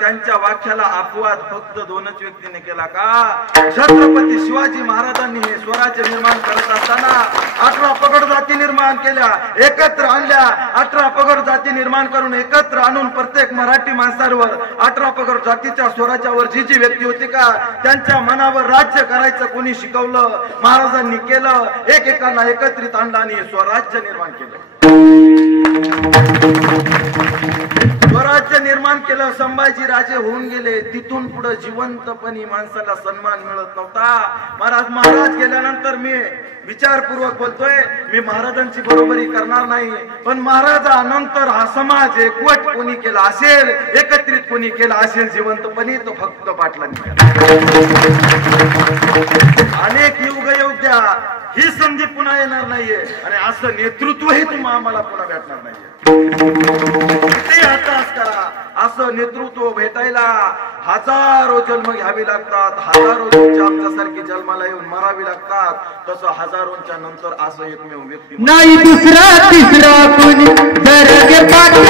त्यांच्या वाक्याला अपवाद फक्त दोनच व्यक्तीने केला का? छत्रपती शिवाजी महाराजांनी हे स्वराज्य निर्माण करत असताना 18 पगड जाती निर्माण केल्या, एकत्र आणल्या. 18 पगड जाती निर्माण करून एकत्र आणून प्रत्येक मराठी माणसावर 18 पगड जातीच्या स्वराज्यावर जी जी व्यक्ती होती का त्यांच्या मनावर राज्य करायचं कोणी शिकवलं? महाराजांनी केलं. एकेकाला एकत्रित आणलं आणि स्वराज्य निर्माण केलं. स्वराज्य निर्माण केलं. संभाजी राजे होऊन गेले. तिथून पुढे जिवंतपणी माणसाला सन्मान मिळत नव्हता. महाराज गेल्यानंतर मी विचारपूर्वक बोलतोय, मी महाराजांची बरोबरी करणार नाही, पण महाराजानंतर हा समाज एकवट कोणी केला असेल, एकत्रित कोणी केला असेल जिवंतपणी, तो फक्त पाटलांनी केला. अनेक युग द्या, ही संधी पुन्हा येणार नाहीये आणि असं नेतृत्वही तुम्हाला आम्हाला पुन्हा भेटणार नाहीये. किती हताश करा, असं नेतृत्व भेटायला हजारो जन्म घ्यावी लागतात, हजारो तुमच्या आमच्यासारखी जन्माला येऊन मरावी लागतात. तसं हजारोंच्या नंतर असं एकमेव व्यक्ती नाही दुसरा तिसरा कोणी दरगे पाटील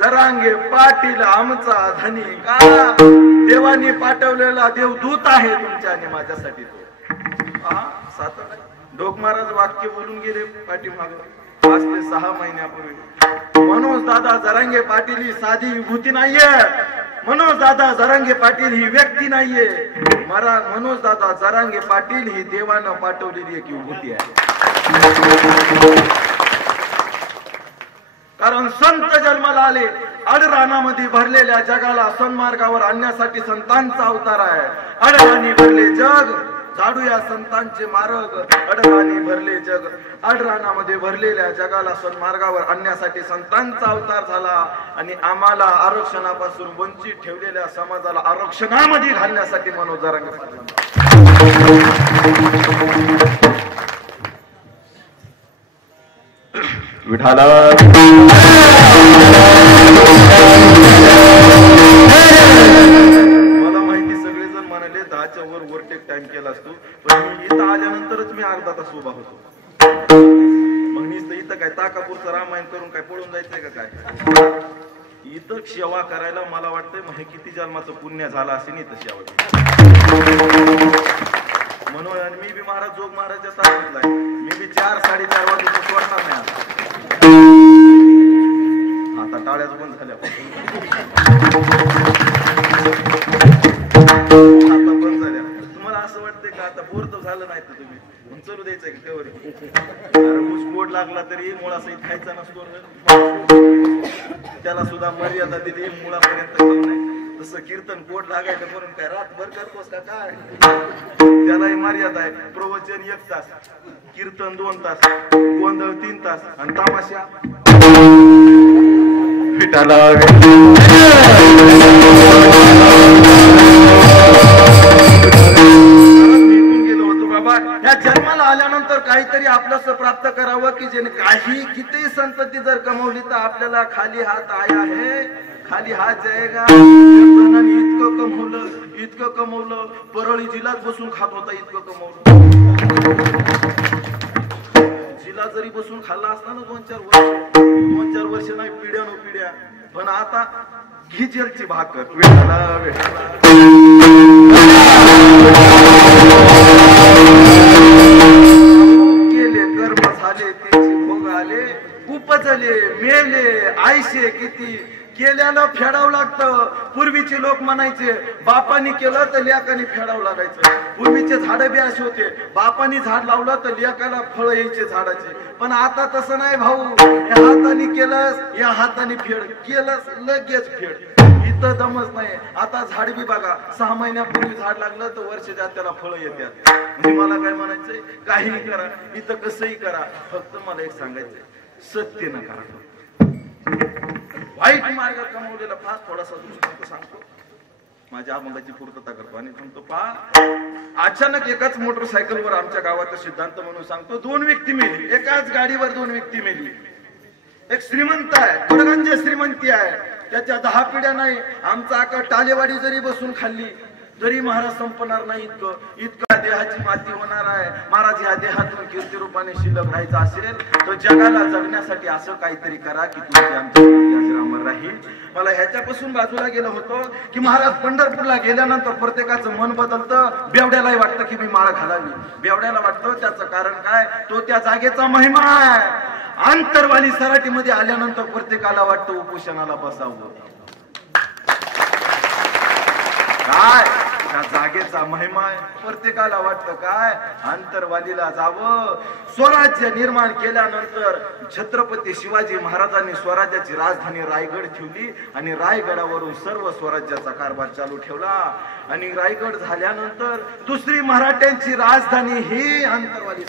जरांगे पाटील आमचा धनी का? देवानी पाठवलेला देवदूत आहे तुमच्या आणि माझ्यासाठी. तो डोक महाराज वाक्य बोलून गेले पाठीमाग 5 ते 6 महिन्यापूर्वी. मनोज दादा जरांगे पाटील ही साधी विभूती नाहीये. मनोज दादा जरांगे पाटील ही व्यक्ती नाहीये. मनोज दादा जरांगे पाटील ही देवानं पाठवलेली एक विभूती आहे. कारण संत जन्माला आले. अडरानामध्ये भरलेल्या जगाला सन्मार्गावर आणण्यासाठी संतांचा अवतार आहे. अडराणी भरले जग झाडूया संतांचे मार्ग अडराणी भरले जग अडराणामध्ये भरलेल्या जगाला सन्मार्गावर आणण्यासाठी संतांचा अवतार झाला आणि आम्हाला आरक्षणापासून वंचित ठेवलेल्या समाजाला आरक्षणामध्ये घालण्यासाठी मनोज जरांगे विठाला मला माहिती सगळेजण म्हणाले 10च्या वर ओव्हरटेक टाइम केला असतो पण मी इथं आल्यानंतरच मी अर्धा तास उभा होतो मग नुसतं इथं काय ताकापूरचं रामायण करून काय पळून जायचंय का काय इथं सेवा करायला मला वाटतंय मग किती जन्माचं पुण्य झालं असेल इथं सेवा म्हणून आणि मी बी महाराज जोग महाराजच्या सांगितलंय मी बी 4-4:30 वाजता सोडणार नाही आता टाळ्याच बंद झाल्या आता बंद झाल्या तुम्हाला असं वाटतंय का आता बोर तर झालं नाही तर तुम्ही मग चलू द्यायचंय का तेवढे ऊस गोड लागला तरी मुळासहित खायचा नसतो त्याला सुद्धा मर्यादा दिली मुळापर्यंत जाऊ नये तसं कीर्तन पोट लागायचं म्हणून काय रातभर करतोस का काय त्यालाही मर्यादा आहे प्रवचन 1 तास कीर्तन 2 तास गोंधळ 3 तास आणि तमाशा विठाला या जन्माला आल्यानंतर काहीतरी आपलंसं प्राप्त करावं की ज्याने काही किती संतती जर कमवली तर आपल्याला खाली हात आया है खाली हात जाएगा इतकं कमवलं परळी जिल्ह्यात बसून खात होता इतकं कमवलं जिल्हा जरी बसून खाल्ला असता ना 2-4 वर्ष नाही पिढ्या पण आता घिजेलची भाकर केले कर्म झाले त्याचे भोग आले उपजले मेले आयशे किती केल्यानं फेडावं लागतं पूर्वीचे लोक म्हणायचे बापानी केलं तर लेकाने फेडावं लागायचं पूर्वीचे झाड बी असे होते बापानी झाड लावलं तर लेकाला फळ यायचे झाडाचे पण आता तसं नाही भाऊ या हाताने केलंस या हाताने फेड केलंस लगेच फेड इथं दमच नाही आता झाड बी बघा 6 महिन्यापूर्वी झाड लागलं तर वर्षाच्या त्याला फळं येतात म्हणजे मला काय म्हणायचंय काहीही करा इथं कसंही करा फक्त मला एक सांगायचंय सत्य न करा वाईट मार्ग कमवलेला फार थोडासा दृष्टांत सांगतो माझ्या अभंगाची पूर्तता करतो आणि सांगतो पहा अचानक एकाच मोटरसायकलवर आमच्या गावाचा सिद्धांत म्हणून सांगतो 2 व्यक्ती मेली एकाच गाडीवर 2 व्यक्ती मेली एक श्रीमंत आहे परगंज श्रीमंती आहे त्याच्या 10 पिढ्या नाही आमचा आका टालेवाडी जरी बसून खाल्ली तरी महाराज संपणार नाही इतका देहाची माती होणार आहे महाराज ह्या देहातून कीर्ती रूपाने शिल्लक राहायचं असेल तर जगाला जगण्यासाठी असं काहीतरी करा की तुमची आमची अमर राहील मला ह्याच्यापासून बाजूला गेलो होतो की महाराज पंढरपूरला गेल्यानंतर प्रत्येकाचं मन बदलतं बेवड्यालाही वाटतं की मी माळ घालावी बेवड्याला वाटतं त्याचं कारण काय तो त्या जागेचा महिमा आहे आंतरवाली सराटीमध्ये आल्यानंतर प्रत्येकाला वाटतं उपोषणाला बसावं काय त्या जागेचा महिमा आहे प्रत्येकाला वाटतं काय आंतरवालीला जावं स्वराज्य निर्माण केल्यानंतर छत्रपती शिवाजी महाराजांनी स्वराज्याची राजधानी रायगड ठेवली आणि रायगडावरून सर्व स्वराज्याचा कारभार चालू ठेवला आणि रायगड झाल्यानंतर दुसरी मराठ्यांची राजधानी ही आंतरवाली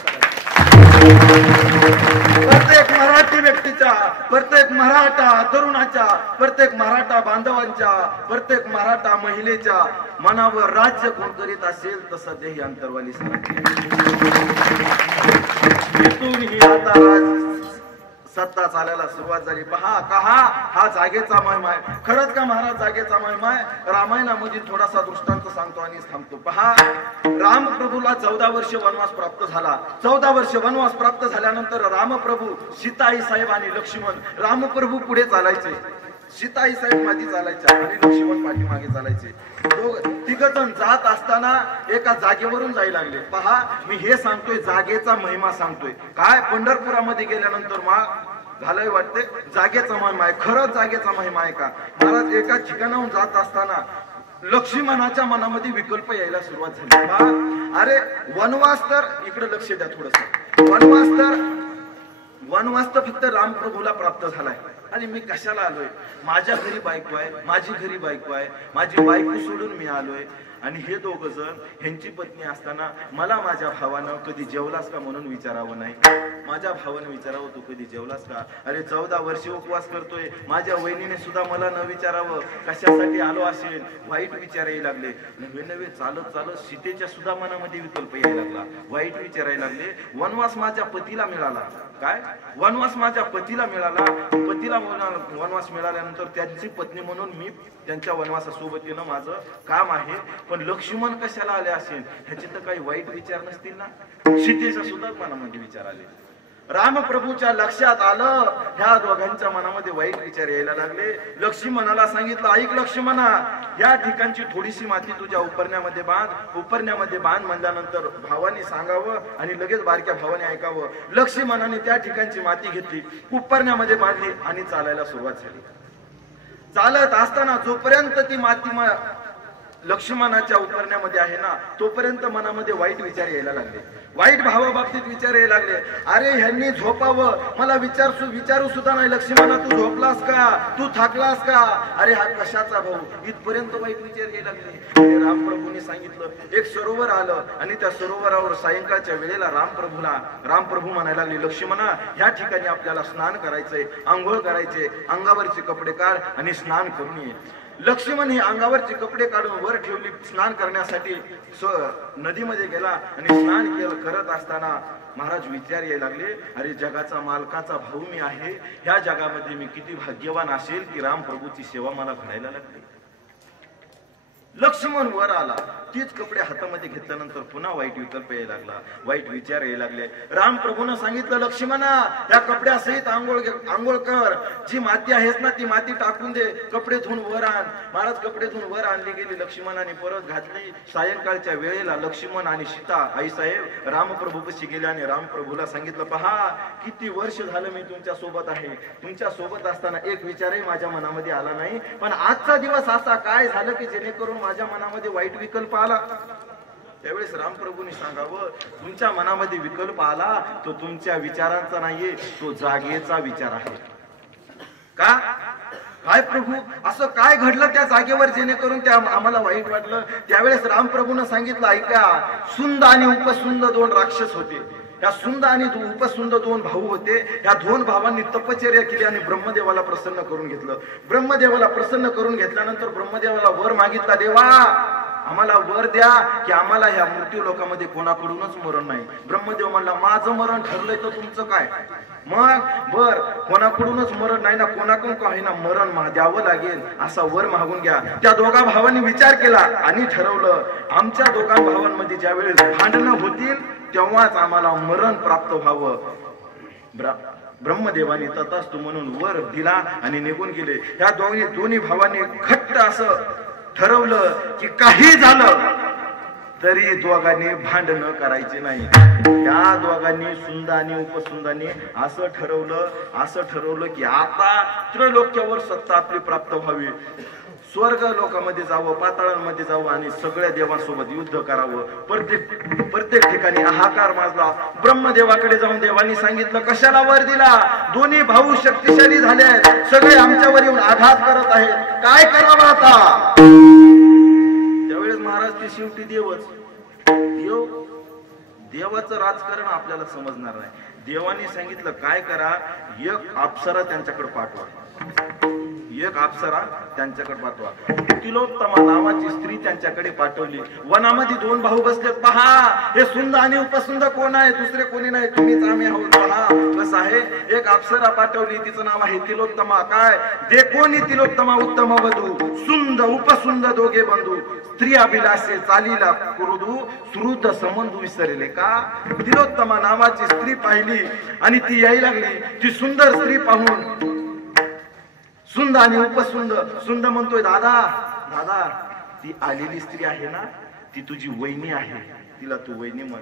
प्रत्येक मराठी व्यक्तीच्या प्रत्येक मराठा तरुणाच्या प्रत्येक मराठा बांधवांच्या प्रत्येक मराठा महिलेच्या मनावर राज्य कोण करीत असेल तर सध्या ही आंतरवाली इथून ही आता सत्ता चालायला सुरुवात झाली पहा कहा हा जागेचा महिमा आहे खरंच का महाराज जागेचा महिमा आहे रामायणामध्ये थोडासा दृष्टांत सांगतो आणि थांबतो पहा रामप्रभूला 14 वर्ष वनवास प्राप्त झाला 14 वर्ष वनवास प्राप्त झाल्यानंतर रामप्रभू सीताई साहेब आणि लक्ष्मण रामप्रभू पुढे चालायचे सीताई साहेब मागे चालायच्या आणि लक्ष्मण पाठीमागे चालायचे तिघजण जात असताना एका जागेवरून जायला लागले पहा मी हे सांगतोय जागेचा महिमा सांगतोय काय पंढरपुरामध्ये गेल्यानंतर झालंय वाटते जागेचा महिमा आहे खरंच जागेचा महिमा आहे का महाराज एका ठिकाणाहून जात असताना लक्ष्मणाच्या मनामध्ये विकल्प यायला सुरुवात झाली अरे वनवास तर इकडे लक्ष द्या थोडस वनवास तर फक्त रामप्रभूला प्राप्त झालाय आणि मी कशाला आलोय माझ्या घरी बायको आहे माझी घरी बायको आहे माझी बायको सोडून मी आलोय आणि हे दोघ जण ह्यांची पत्नी असताना मला माझ्या भावानं कधी जेवलास का म्हणून विचारावं नाही. माझ्या भावानं विचारावं तू कधी जेवलास का? अरे 14 वर्ष उपवास करतोय, माझ्या वहिनीने सुद्धा मला न विचारावं कशासाठी आलो असेल, वाईट विचार यायला लागले. नवे नवे चालत चालत सीतेच्या सुद्धा मनामध्ये विकल्प यायला लागला, वाईट विचारायला लागले. वनवास माझ्या पतीला मिळाला, काय वनवास माझ्या पतीला मिळाला, पतीला वनवास मिळाल्यानंतर त्यांची पत्नी म्हणून मी त्यांच्या वनवासासोबत येणं माझं काम आहे. पण लक्ष्मण कशाला आले असेल ह्याचे तर काही वाईट विचार नसतील ना? सीतेच्या सुद्धा मनामध्ये विचार आले. रामप्रभूच्या लक्षात आलं ह्या दोघांच्या मनामध्ये वाईट विचार यायला लागले. लक्ष्मणाला सांगितलं, ऐक लक्ष्मणा, या ठिकाणची थोडीशी माती तुझ्या उपरण्यामध्ये बांध. उपरण्यामध्ये बांध म्हणल्यानंतर भावाने सांगावं आणि लगेच बारक्या भावाने ऐकावं. लक्ष्मणाने त्या ठिकाणची माती घेतली, उपरण्यामध्ये बांधली आणि चालायला सुरुवात झाली. चालत असताना जोपर्यंत ती माती लक्ष्मणाच्या उपरण्यामध्ये आहे ना तोपर्यंत मनामध्ये वाईट विचार यायला लागले, वाईट भावाबाबतीत विचार यायला लागले. अरे ह्यांनी झोपावं, मला विचारू सुद्धा नाही. लक्ष्मणा तू झोपलास का, तू थाकलास का, अरे हा कशाचा भाऊ, इथपर्यंत वाईट विचार यायला लागले. रामप्रभूंनी सांगितलं, एक सरोवर आलं आणि त्या सरोवरावर सायंकाळच्या वेळेला रामप्रभू म्हणायला लागले, लक्ष्मणा ह्या ठिकाणी आपल्याला स्नान करायचंय, आंघोळ करायचे, अंगावरचे कपडे काढ आणि स्नान करून ये. लक्ष्मण हे अंगावरचे कपडे काढून वर ठेवली, स्नान करण्यासाठी नदीमध्ये गेला आणि स्नान करत असताना महाराज विचार यायला लागले, अरे जगाचा मालकाचा भाऊ मी आहे, ह्या जगामध्ये मी किती भाग्यवान असेल की रामप्रभूची सेवा मला घडायला लागली. लक्ष्मण वर आला, तीच कपडे हातामध्ये घेतल्यानंतर पुन्हा वाईट विकल्प यायला लागला, वाईट विचार यायला लागले. रामप्रभूनं सांगितलं, लक्ष्मणा त्या कपड्यासहित आंघोळ कर, जी माती आहेस ना ती माती टाकून दे, कपडे धुवून वर आण. महाराज कपडे धुवून वर आणली गेली, लक्ष्मणाने परत घातली. सायंकाळच्या वेळेला लक्ष्मण आणि सीता आईसाहेब रामप्रभूपाशी गेले आणि रामप्रभूला सांगितलं, पहा किती वर्ष झालं मी तुमच्या सोबत आहे, तुमच्या सोबत असताना एक विचारही माझ्या मनामध्ये आला नाही, पण आजचा दिवस असा काय झालं की जेणेकरून माझ्या मनामध्ये वाईट विकल्प आला. त्यावेळेस रामप्रभूंनी सांगावं, तुमच्या मनामध्ये विकल्प आला तो तुमच्या विचारांचा नाहीये, तो जागेचा विचार आहे. का काय प्रभू, असं काय घडलं त्या जागेवर जेणेकरून त्या आम्हाला वाईट वाटलं? त्यावेळेस रामप्रभूनं सांगितलं, ऐका, सुंद आणि उपसुंद दोन राक्षस होते. या सुंद आणि उपसुंद दोन भाऊ होते. ह्या दोन भावांनी तपश्चर्या केली आणि ब्रह्मदेवाला प्रसन्न करून घेतलं. ब्रह्मदेवाला प्रसन्न करून घेतल्यानंतर ब्रह्मदेवाला वर मागितला, देवा आम्हाला वर द्या की आम्हाला ह्या मृत्यू लोकांमध्ये कोणाकडूनच मरण नाही. ब्रह्मदेव म्हणला, माझं मरण ठरलंय तर तुमचं काय? मग बर, कोणाकडूनच मरण नाही ना, कोणाकडून काही ना मरण द्यावं लागेल असा वर मागून घ्या. त्या दोघा भावांनी विचार केला आणि ठरवलं, आमच्या दोघा भावांमध्ये ज्या वेळेस भांडणं होतील तेव्हाच आम्हाला मरण प्राप्त व्हावं. ब्रह्मदेवाने तथास्तु म्हणून वर दिला आणि निघून गेले. ह्या दोन्ही भावांनी घट्ट असं ठरवलं की काही झालं तरी दोघांनी भांडणं करायचे नाही. त्या दोघांनी सुंद आणि उपसुंदाने असं ठरवलं की आता त्रैलोक्यावर सत्ता आपली प्राप्त व्हावी, स्वर्ग लोकांमध्ये जावं, पाताळांमध्ये जावं आणि सगळ्या देवांसोबत युद्ध करावं. प्रत्येक ठिकाणी हाहाकार माजला. ब्रह्मदेवाकडे जाऊन देवांनी सांगितलं, कशाला वर दिला? दोन्ही भाऊ शक्तिशाली झाले, सगळे आमच्यावर येऊन आघात करत आहेत, काय करावं आता? त्यावेळेस महाराज ते शेवटी देवाचं राजकारण आपल्याला समजणार नाही. देवाने सांगितलं, काय करा, एक अप्सरा त्यांच्याकडे पाठवा, एक अप्सरा त्यांच्याकडे पाठवा. तिलोत्तमा नावाची स्त्री त्यांच्याकडे पाठवली. वनामध्ये दोन भाऊ बसलेत, पहा हे सुंद आणि उपसुंद कोण आहे? दुसरे कोणी नाही, तुम्हीच आम्ही आहोत. पहा कसं आहे. एक अप्सरा पाठवली, तिचं नाव आहे तिलोत्तमा. काय दे कोणी तिलोत्तमा उत्तम वधू, सुंद उपसुंद दोघे बंधू, स्त्री अभिलाषे चालीला कुरुदू, श्रुद्ध संबंध विसरले. का तिलोत्तमा नावाची स्त्री पाहिली आणि ती यायला लागली. ती सुंदर स्त्री पाहून सुंद आणि उपसुंद, सुंद म्हणतोय, दादा ती आलेली स्त्री आहे ना ती तुझी वहिनी आहे, तिला तू वहिनी म्हण.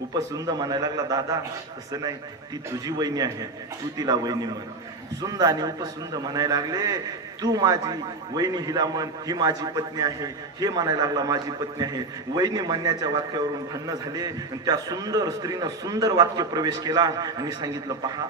उपसुंद म्हणायला लागला, दादा तसं नाही, ती तुझी वहिनी आहे, तू तिला वहिनी म्हण. सुंद आणि उपसुंद म्हणायला लागले, तू माझी वहिनी हिला म्हण, ही माझी पत्नी आहे. हे म्हणायला लागला, माझी पत्नी आहे. वहिनी म्हणण्याच्या वाक्यावरून भांडणं झाले आणि त्या सुंदर स्त्रीनं सुंदर वाक्य प्रवेश केला आणि सांगितलं, पहा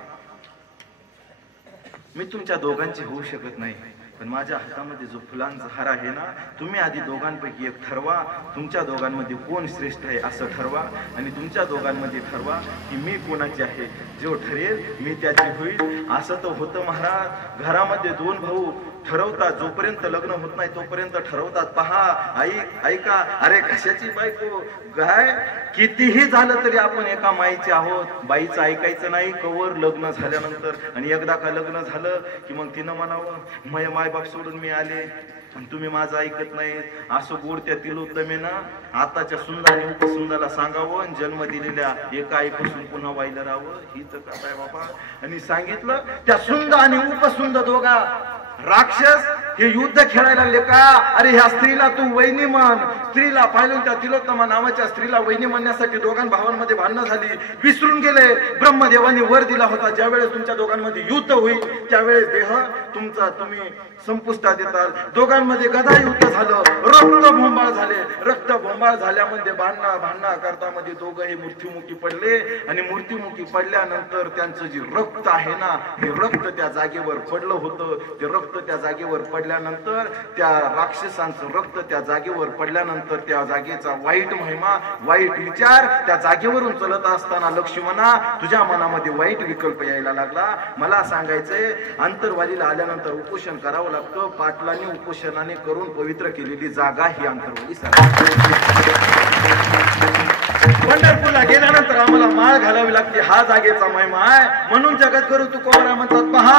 मी तुमच्या दोघांची होऊ शकत नाही, पण माझ्या हातामध्ये जो फुलांचा हार आहे ना, तुम्ही आधी दोघांपैकी एक ठरवा, तुमच्या दोघांमध्ये कोण श्रेष्ठ आहे असं ठरवा, आणि तुमच्या दोघांमध्ये ठरवा की मी कोणाची आहे. जो ठरेल मी त्याची होईल. असं तर होतं महाराज, घरामध्ये दोन भाऊ ठरवतात, जोपर्यंत लग्न होत नाही तोपर्यंत ठरवतात. पहा ऐका, अरे कशाची बायको काय, कितीही झालं तरी आपण एका माईचे आहोत. बाईचं ऐकायचं नाही कवर लग्न झाल्यानंतर. आणि एकदा का लग्न झालं की मग तिनं म्हणावं माझ्या मायबाप सोडून मी आले पण तुम्ही माझं ऐकत नाही. असं गोड त्या तिलोत्तमेनं आताच्या सुंदर आणि उपसुंदाला सांगावं आणि जन्म दिलेल्या एका आईपासून पुन्हा व्हायला राहावं. ही तर काय बाबा. आणि सांगितलं त्या सुंद आणि उपसुंद दोघा राक्षस हे युद्ध खेळायला लागले का. अरे ह्या स्त्रीला तू वैनी म्हण. स्त्रीला पाहिलं त्या तिलोत्तमा नावाच्या स्त्रीला वैनी म्हणण्यासाठी दोघां भावांमध्ये भांडणं झाली. विसरून गेले ब्रह्मदेवानी वर दिला होता ज्यावेळेस तुमच्या दोघांमध्ये युद्ध होईल त्यावेळेस देह तुमचा तुम्ही संपुष्टात येतात. दोघांमध्ये गदा युद्ध झालं, रक्त भोंबाळ झाले. रक्त भोंबाळ झाल्यामध्ये भांडणा करता मध्ये दोघं हे मृत्युमुखी पडले. आणि मृत्युमुखी पडल्यानंतर त्यांचं जे रक्त आहे ना, हे रक्त त्या जागेवर पडलं होतं. ते रक्त त्या जागेवर पडल्यानंतर त्या राक्षसांचं रक्त त्या जागेवर पडल्यानंतर त्या जागेचा वाईट महिमा, वाईट विचार त्या जागेवरून चलत असताना लक्ष्मणा तुझ्या मनामध्ये वाईट विकल्प यायला लागला. मला सांगायचंय अंतरवालीला आल्यानंतर उपोषण करावं लागतं. पाटलांनी उपोषणाने करून पवित्र केलेली जागा ही अंतरवाली. पंढरपूरला गेल्यानंतर आम्हाला माळ घालावी लागते. हा जागेचा महिमा आहे. म्हणून जगद्गुरु तुकोबरा म्हणतात पहा,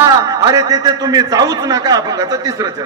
अरे तेथे तुम्ही जाऊच नका. अभंगाचं तिसरं चरण.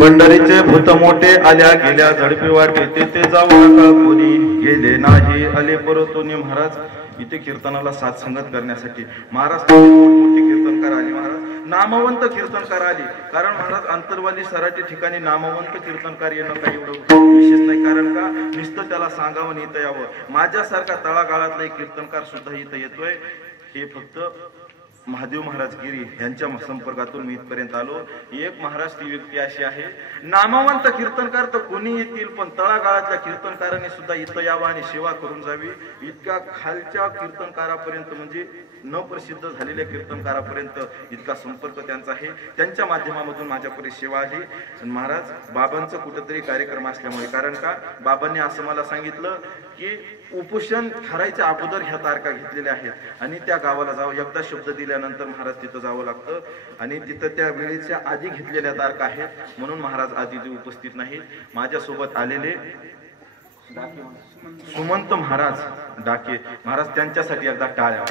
पंढरीचे भूत मोठे आल्या गेल्या झडपी वाटे तेथे जाऊ नका कोणी गेले नाही आले परतोनी. महाराज इथे कीर्तनाला साथ संगत करण्यासाठी महाराज मोठे कीर्तनकार आले. महाराज नामवंत कीर्तनकार आले. कारण महाराज अंतरवाली सराटी ठिकाणी नामवंत कीर्तनकार येणं काही एवढं विशेष नाही. कारण का नुसतं त्याला सांगावं इथं यावं. माझ्यासारखा तळागाळातला एक कीर्तनकार सुद्धा इथं येतोय. हे फक्त महादेव महाराज गिरी यांच्या संपर्कातून मी इथपर्यंत आलो. एक महाराज ती व्यक्ती अशी आहे, नामवंत कीर्तनकार तर कोणी येतील पण तळागाळातल्या कीर्तनकारांनी सुद्धा इथं यावं आणि सेवा करून जावी. इतक्या खालच्या कीर्तनकारापर्यंत म्हणजे न प्रसिद्ध झालेल्या कीर्तनकारापर्यंत इतका संपर्क त्यांचा आहे. त्यांच्या माध्यमामधून माझ्याकडे सेवा आली. महाराज बाबांचं कुठंतरी कार्यक्रम असल्यामुळे, कारण का बाबांनी असं मला सांगितलं की उपोषण ठरायच्या अगोदर ह्या तारखा घेतलेल्या आहेत आणि त्या गावाला जावं. एकदा शब्द दिल्यानंतर महाराज तिथं जावं लागतं आणि तिथं त्या वेळेच्या आधी घेतलेल्या तारखा आहेत. म्हणून महाराज आधी उपस्थित नाहीत. माझ्यासोबत आलेले सुमंत महाराज डाके महाराज, त्यांच्यासाठी एकदा टाळ्या.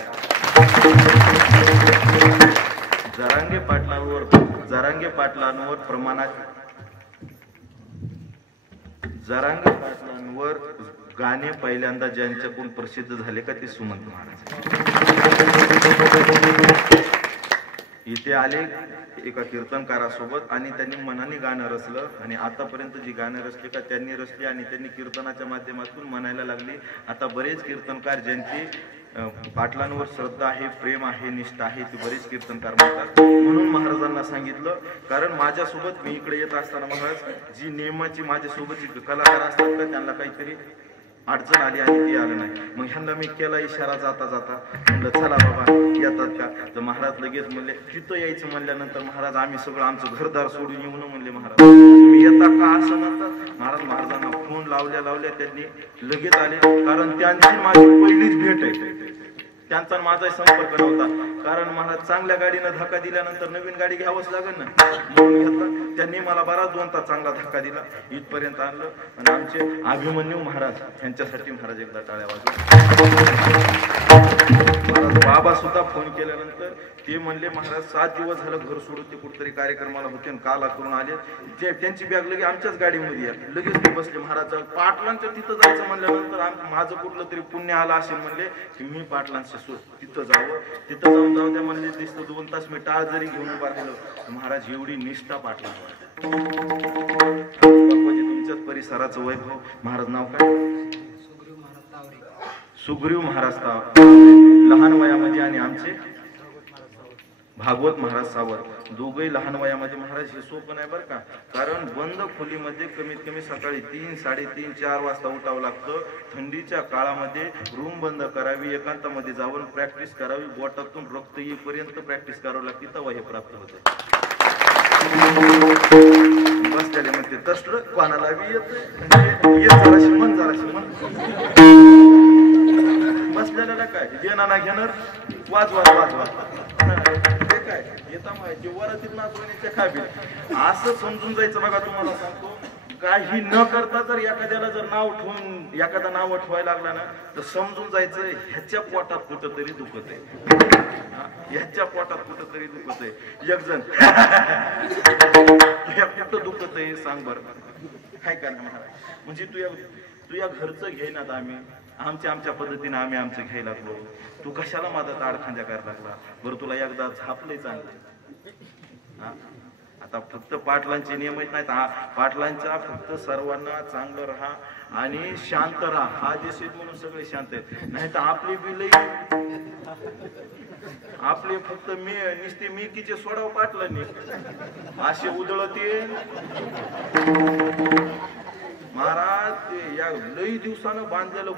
जरांगे पाटलांवर गाणे पहिल्यांदा ज्यांच्याकडून प्रसिद्ध झाले का ते सुमंत महाराज. इथे आले एका कीर्तनकारासोबत आणि त्यांनी मनाने गाणं रचलं आणि आतापर्यंत जी गाणं रचली का त्यांनी रचली आणि त्यांनी कीर्तनाच्या माध्यमातून म्हणायला लागली. आता बरेच कीर्तनकार ज्यांची पाटलांवर श्रद्धा आहे, प्रेम आहे, निष्ठा आहे, ते बरेच कीर्तनकार म्हणतात. म्हणून महाराजांना सांगितलं, कारण माझ्यासोबत मी इकडे येत असताना महाराज जी नेमाची माझ्यासोबतची कलाकार असतात का त्यांना काहीतरी अडचण आली आणि ती आलं नाही. मग ह्यांना मी केला इशारा जाता जाता, म्हणलं चला बाबा येतात का. तर महाराज लगेच म्हणले तिथं यायचं. म्हणल्यानंतर महाराज आम्ही सगळं आमचं घरदार सोडून येऊ ना म्हणले. महाराज तुम्ही येता का असं म्हणतात. महाराजांना फोन लावल्या त्यांनी लगेच आले, कारण त्यांची माझी पहिलीच भेट आहे. त्यांचा माझा संपर्क नव्हता, कारण महाराज चांगल्या गाडीनं धक्का दिल्यानंतर नवीन गाडी घ्यावंच लागेल ना, म्हणून घेतला. त्यांनी मला बराच 2 तास चांगला धक्का दिला, इथपर्यंत आणलं. आणि आमचे अभिमन्यू महाराज यांच्यासाठी महाराज एकदा टाळ्या वाजवा. महाराज बाबा सुद्धा फोन केल्यानंतर ते म्हणले, महाराज 7 दिवस झालं घर सोडून ते कुठतरी कार्यक्रमाला होते आणि काला करून आले. ते त्यांची बॅग लगेच आमच्याच गाडीमध्ये लगेच ते बसले. महाराज पाटलांच्या तिथं जायचं म्हणल्यानंतर माझं कुठलं तरी पुण्य आलं असेल, म्हणले की मी पाटलांच्या तिथं जावं. तिथं जाऊ द्या म्हणले. दिसतं 2 तास मी टाळ जरी घेऊन उभा राहिलो. महाराज एवढी निष्ठा पाटलांवर. तुमच्याच परिसराचं वैभव. महाराज नाव काय? सुग्रीव महाराज लहान वयामध्ये, आणि आमचे भागवत महाराज सावध, दोघही लहान वयामध्ये. महाराज हे सोपं नाही बरं का, कारण बंद खोलीमध्ये कमीत कमी सकाळी 3, 3:30, 4 वाजता उठावं लागतं. थंडीच्या काळामध्ये रूम बंद करावी, एकांतामध्ये जाऊन प्रॅक्टिस करावी, बोटातून रक्त येईपर्यंत प्रॅक्टिस करावी लागते, तेव्हा हे प्राप्त होतं. बसलेले म्हणते तसलं कोणाला बी येत जराशी मन बसलेल्याला काय देणार घेणार वाजवा काय येता माहिती वरातीत नाचवण्याच्या खाबी असं समजून जायचं. बघा तुम्हाला सांगतो, काही न करता जर एखाद्याला जर नाव ठेवून एखादा नाव ठेवायला लागला ना, तर समजून जायचं ह्याच्या पोटात कुठंतरी दुखत आहे, ह्याच्या पोटात कुठंतरी दुखत आहे. एक जण कुठं दुखत आहे सांग बरं, काय करणार. म्हणजे तू या घरचं घेईनात, आमच्या पद्धतीने आम्ही आमचं घ्यायला लागलो. तू कशाला माझा ताडखांद्या करायला लागला बरं, तुला एकदा झापलंय चांगलं. आता फक्त पाटलांचे नियम आहेत नाहीत, पाटलांच्या फक्त सर्वांना चांगलं राहा आणि शांत राहा, हा देश म्हणून सगळे शांत आहेत. नाही तर आपली बिल आपले फक्त नुसते मिरकीचे सोडाव पाटलांनी असे उधळते. महाराज ते या लई दिवसानं बांधलेलं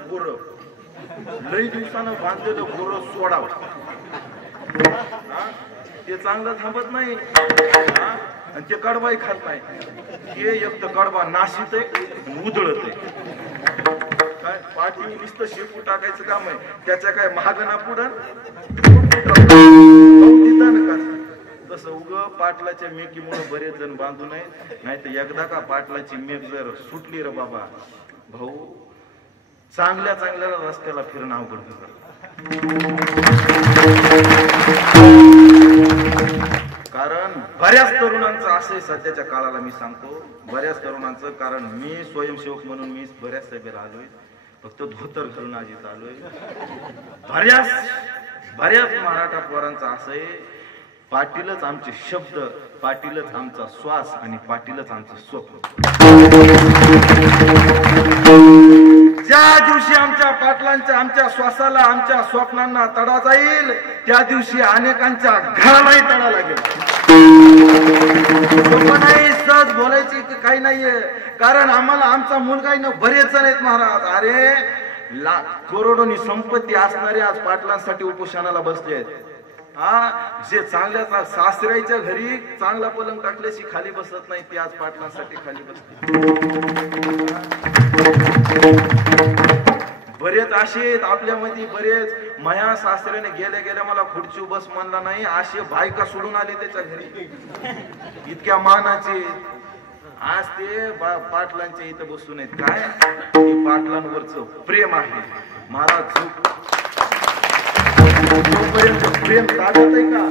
गोर सोडाव, ते चांगलं थांबत नाही आणि ते कडबाही खात नाही. ते एक तर कडबा नाशित आहे, उधळत आहे. काय पाठी नुसतं शेपू टाकायचं काम आहे, त्याच्या काय महागना पुढं तसं उग पाटलाच्या मेकीमुळे बरेच जण बांधू नये. नाही तर एकदा का पाटलाची मेक जर सुटली रे बाबा भाऊ, चांगल्या रस्त्याला फिरणं अवघड होतं. कारण बऱ्याच तरुणांचं असं सध्याच्या काळाला मी सांगतो, बऱ्याच तरुणांचं, कारण मी स्वयंसेवक म्हणून मी बऱ्याच सभेला आलोय, फक्त धोतर घालून आजीत आलोय. बऱ्याच मराठा पोरांचं असं आहे, पाटीलच आमचे शब्द, पाटीलच आमचा श्वास आणि पाटीलच आमचं स्वप्न. ज्या दिवशी आमच्या पाटलांच्या, आमच्या श्वासाला, आमच्या स्वप्नांना तडा जाईल, त्या दिवशी अनेकांच्या घरालाही तडा लागेल. नाही सहज बोलायची काही नाहीये, कारण आम्हाला आमचा मुलगा बरेच जण आहेत महाराज. अरे करोडोनी संपत्ती असणारे आज पाटलांसाठी उपोषणाला बसले आहेत. जे चांगल्या सासऱ्याच्या घरी चांगला पलंग टाकल्याशी खाली बसत नाही, ते आज पाटलांसाठी खाली बसते. बरेच असे आपल्यामध्ये, बरेच माया सासऱ्याने गेल्या मला खुर्ची बस म्हणला नाही, असे बायका सोडून आले त्याच्या घरी, इतक्या मानाचे. आज ते पाटलांच्या इथं बसून आहेत. काय पाटलांवरच प्रेम आहे महाराज. जोपर्यंत प्रेम ताब्यात आहे का,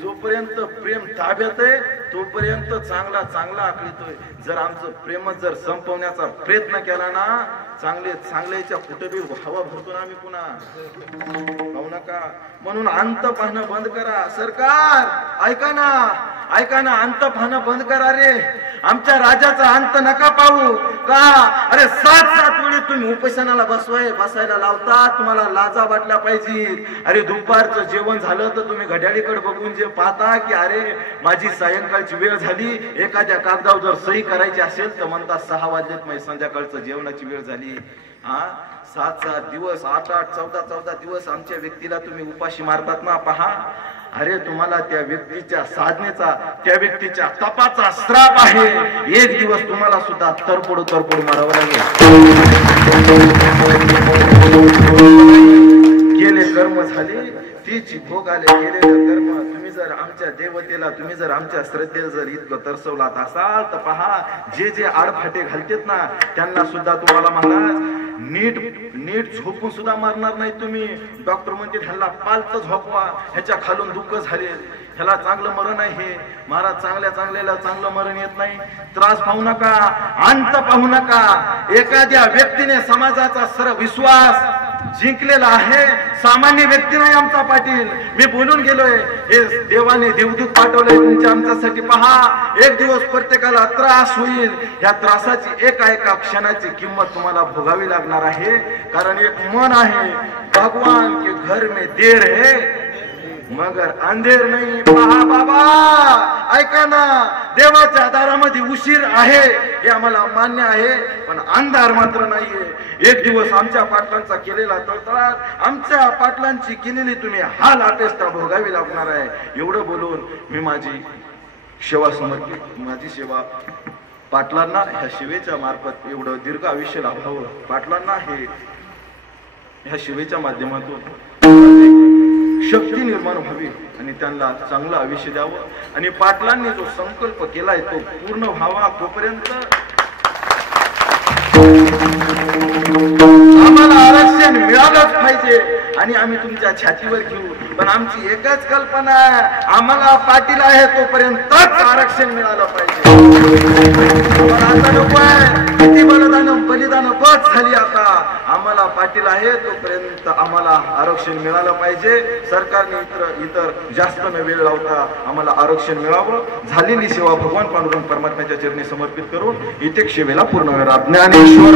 जोपर्यंत प्रेम ताब्यात आहे तोपर्यंत चांगला आखळतोय. जर आमचं प्रेमच जर संपवण्याचा प्रयत्न केला ना, चांगल्याच्या कुठे बी हवा भरतो आम्ही पुन्हा पाहू नका. म्हणून अंत पाहणं बंद करा. सरकार ऐका ना, अंत पाहणं बंद करा रे. आमच्या राजाचा अंत नका पाहू का. अरे 7 वेळी तुम्ही उपोषणाला बसायला लावता, तुम्हाला लाजा वाटल्या पाहिजे. अरे दुपारचं जेवण झालं तर तुम्ही घड्याळीकडे बघून जे पाहता की अरे माझी सायंकाळची वेळ झाली, एखाद्या कागदावर जर सही करायची असेल तर म्हणता 6 वाजलेत, माझी संध्याकाळचं जेवणाची वेळ झाली. हा 7-7 दिवस 8-8 14-14 दिवस आमच्या व्यक्तीला तुम्ही उपाशी मारतात ना. पहा, अरे तुम्हाला त्या व्यक्तीच्या साधनेचा, त्या व्यक्तीच्या तपाचा श्राप आहे. एक दिवस तुम्हाला सुद्धा तरपड मारावं लागेल. केले कर्म झाले तीची भोग आले. केलेलं कर्म तुम्ही जर आमच्या देवतेला, तुम्ही जर आमच्या श्रद्धेला जर इतकं तरसवलात असाल तर पहा, जे आडफाटे घालतेत ना त्यांना सुद्धा तुम्हाला महाराज नीट झोपून सुद्धा मारणार नाही तुम्ही. डॉक्टर म्हणते ह्याला पालत झोपवा, ह्याच्या खालून दुःख झाले, ह्याला चांगलं मरण आहे. महाराज चांगल्याला चांगलं मरण येत नाही. त्रास पाहू नका, अंत पाहू नका. एखाद्या व्यक्तीने समाजाचा सर्व विश्वास जिंकलेला आहे. सामान्य व्यक्ती नाही आमचा पाटील. मी बोलून गेलोय, हे देवाने देवदूत पाठवलंय तुमच्या आमच्यासाठी. पहा, एक दिवस प्रत्येकाला त्रास होईल. या त्रासाची एका क्षणाची किंमत तुम्हाला भोगावी लागणार आहे. कारण एक मन आहे, भगवान के घर में देर है मगर अंधेर नाही. पहा बाबा, ऐका ना, देवाच्या दारामध्ये उशीर आहे हे आम्हाला मान्य आहे, पण अंधार मात्र नाहीये. एक दिवस आमच्या पाटलांचा केलेला तळतळाट, आमच्या पाटलांची केलेली तुम्ही हाल अपेष्टा भोगावी लागणार आहे. एवढं बोलून मी माझी सेवा समर्पित, माझी सेवा पाटलांना ह्या सेवेच्या मार्फत एवढं दीर्घ आयुष्य लाभावं. पाटलांना हे ह्या सेवेच्या माध्यमातून शक्ती निर्माण व्हावी आणि त्यांना चांगलं आयुष्य द्यावं. आणि पाटलांनी जो संकल्प केलाय तो पूर्ण व्हावा. तोपर्यंत आम्हाला आरक्षण मिळालंच पाहिजे आणि आम्ही तुमच्या छातीवर घेऊ. पण आमची एकच कल्पना आहे, आम्हाला पाटील आहे तोपर्यंतच आरक्षण मिळालं पाहिजे. आता नको आहे, किती बलिदान बस झाली. आता आम्हाला पाटील आहे तोपर्यंत आम्हाला आरक्षण मिळालं पाहिजे. सरकारने इतर जास्त न वेळ लावता आम्हाला आरक्षण मिळावं. झालेली सेवा भगवान पांडुरंग परमात्म्याच्या चरणी समर्पित करून इथे सेवेला पूर्ण करा. ज्ञानेश्वर